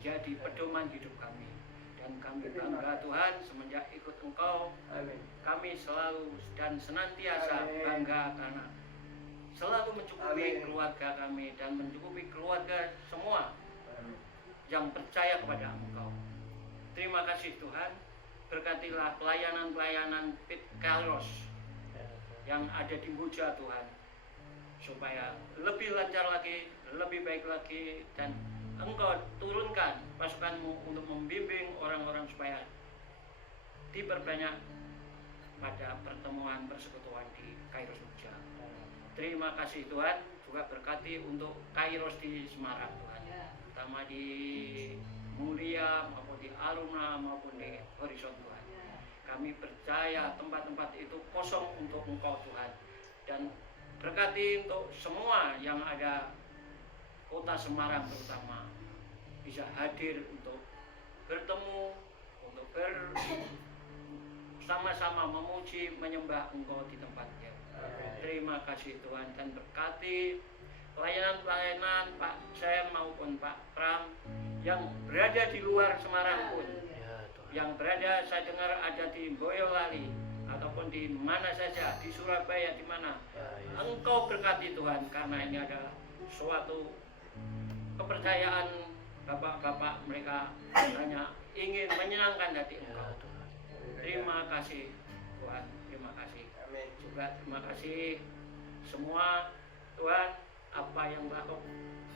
jadi pedoman hidup kami. Dan kami bangga Tuhan, semenjak ikut Engkau, kami selalu dan senantiasa bangga karena selalu mencukupi keluarga kami dan mencukupi keluarga semua yang percaya kepada Engkau. Terima kasih Tuhan, berkatilah pelayanan-pelayanan Pit Kairos yang ada di Muja Tuhan, supaya lebih lancar lagi, lebih baik lagi, dan Engkau turunkan pasukan-Mu untuk membimbing orang-orang supaya diperbanyak pada pertemuan persekutuan di Kairos Muja. Terima kasih Tuhan, juga berkati untuk Kairos di Semarang Tuhan, terutama di Mulia maupun di Aluna maupun di Horizon Tuhan. Kami percaya tempat-tempat itu kosong untuk Engkau Tuhan, dan berkati untuk semua yang ada kota Semarang terutama bisa hadir untuk bertemu, untuk bersama-sama memuji menyembah Engkau di tempatnya. Terima kasih Tuhan, dan berkati pelayanan-pelayanan Pak Sam maupun Pak Pram yang berada di luar Semarang pun, yang berada, saya dengar ada di Boyolali ataupun di mana saja, di Surabaya, di mana Engkau berkati Tuhan, karena ini adalah suatu kepercayaan bapak-bapak, mereka hanya ingin menyenangkan hati Engkau. Terima kasih Tuhan, terima kasih. Juga terima kasih semua Tuhan, apa yang telah Kau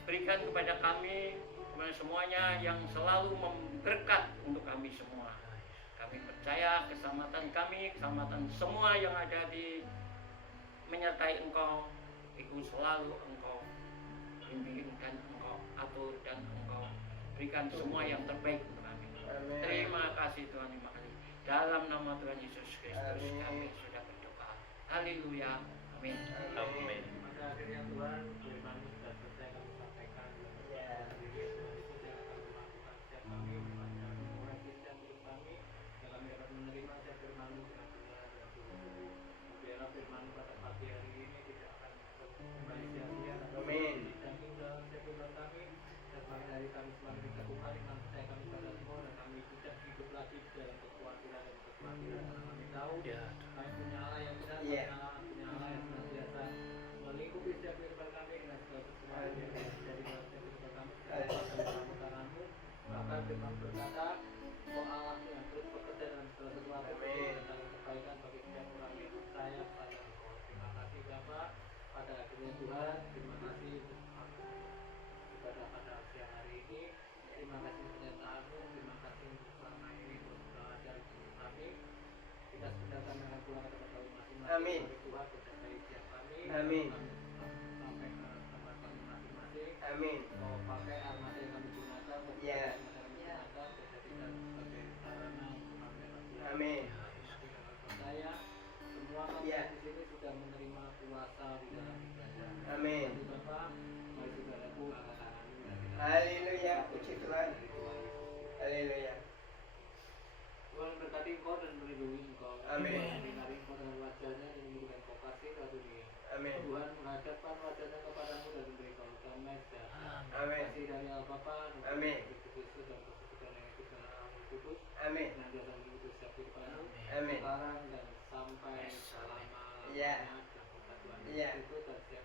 berikan kepada kami, kepada semuanya yang selalu memberkat untuk kami semua. Kami percaya keselamatan kami, keselamatan semua yang ada di menyertai Engkau, itu selalu Engkau bimbing dan Engkau atur dan Engkau berikan semua yang terbaik untuk kami. Terima kasih Tuhan, terima kasih. Dalam nama Tuhan Yesus Kristus kami sudah berdoa. Haleluya. Amin. Amin. Pada akhirnya Tuhan, firman sudah selesai kami sampaikan. Diri Tuhan itu yang akan melakukan setiap kami, memandang orang Kristen hidup kami, yang kami akan menerima setiap firman dengan benar dan sungguh-sungguh. Biarlah firman pada pagi hari ini tidak akan kembali sia-sia. Amin. Dan dalam setiap firman kami, dan semakin hari kami semakin diteguhkan dengan percaya kami pada Engkau, dan kami tidak hidup lagi di dalam kekhawatiran dan kekhawatiran, karena kami tahu kami punya Allah yang benar, punya Allah yang senantiasa melingkupi setiap kehidupan kami dengan segala sesuatu yang dari dalam setiap kehidupan kami, dalam tangan-Mu. Bahkan firman berkata, Engkau Allah yang terus bekerja dalam segala sesuatu untuk mendatangkan kebaikan bagi setiap orang yang percaya pada Engkau. Terima kasih Bapa, pada akhirnya Tuhan, terima kasih untuk ibadah pada siang hari ini. Terima kasih untuk penyertaan-Mu, terima kasih untuk selama ini untuk mengajar kami. Kita sebenarnya akan pulang ke tempat kami masing-masing. Amin. Tuhan bersertai setiap kami. Amin. Sampai ke tempat kami masing-masing. Amin. Kau pakai armada yang kami gunakan, menjadikan sebagai sarana untuk kami berbuat. Amin. Percaya semua kami di sini sudah menerima kuasa di dalam ibadah. Amin. Terima kasih Bapa, mari saudaraku angkat tanganmu dan kita Haleluya, puji Tuhan. Haleluya. Tuhan berkati Engkau dan melindungi Engkau. Amin. Menyinari Engkau dengan wajah-Nya dan memberikan Engkau kasih dalam dunia. Amin. Tuhan menghadapkan wajah-Nya kepadamu dan memberi Engkau damai sejahtera. Amin. Kasih dari Allah Bapa, Amin. Kristus dan persekutuan yang hidup dalam Allah Kudus. Amin. Dengan biasa mengikuti setiap kehidupanmu. Amin. Sekarang dan sampai selama-lamanya. Iya. Dan berkat Tuhan Iya. Yesus Kristus dan setiap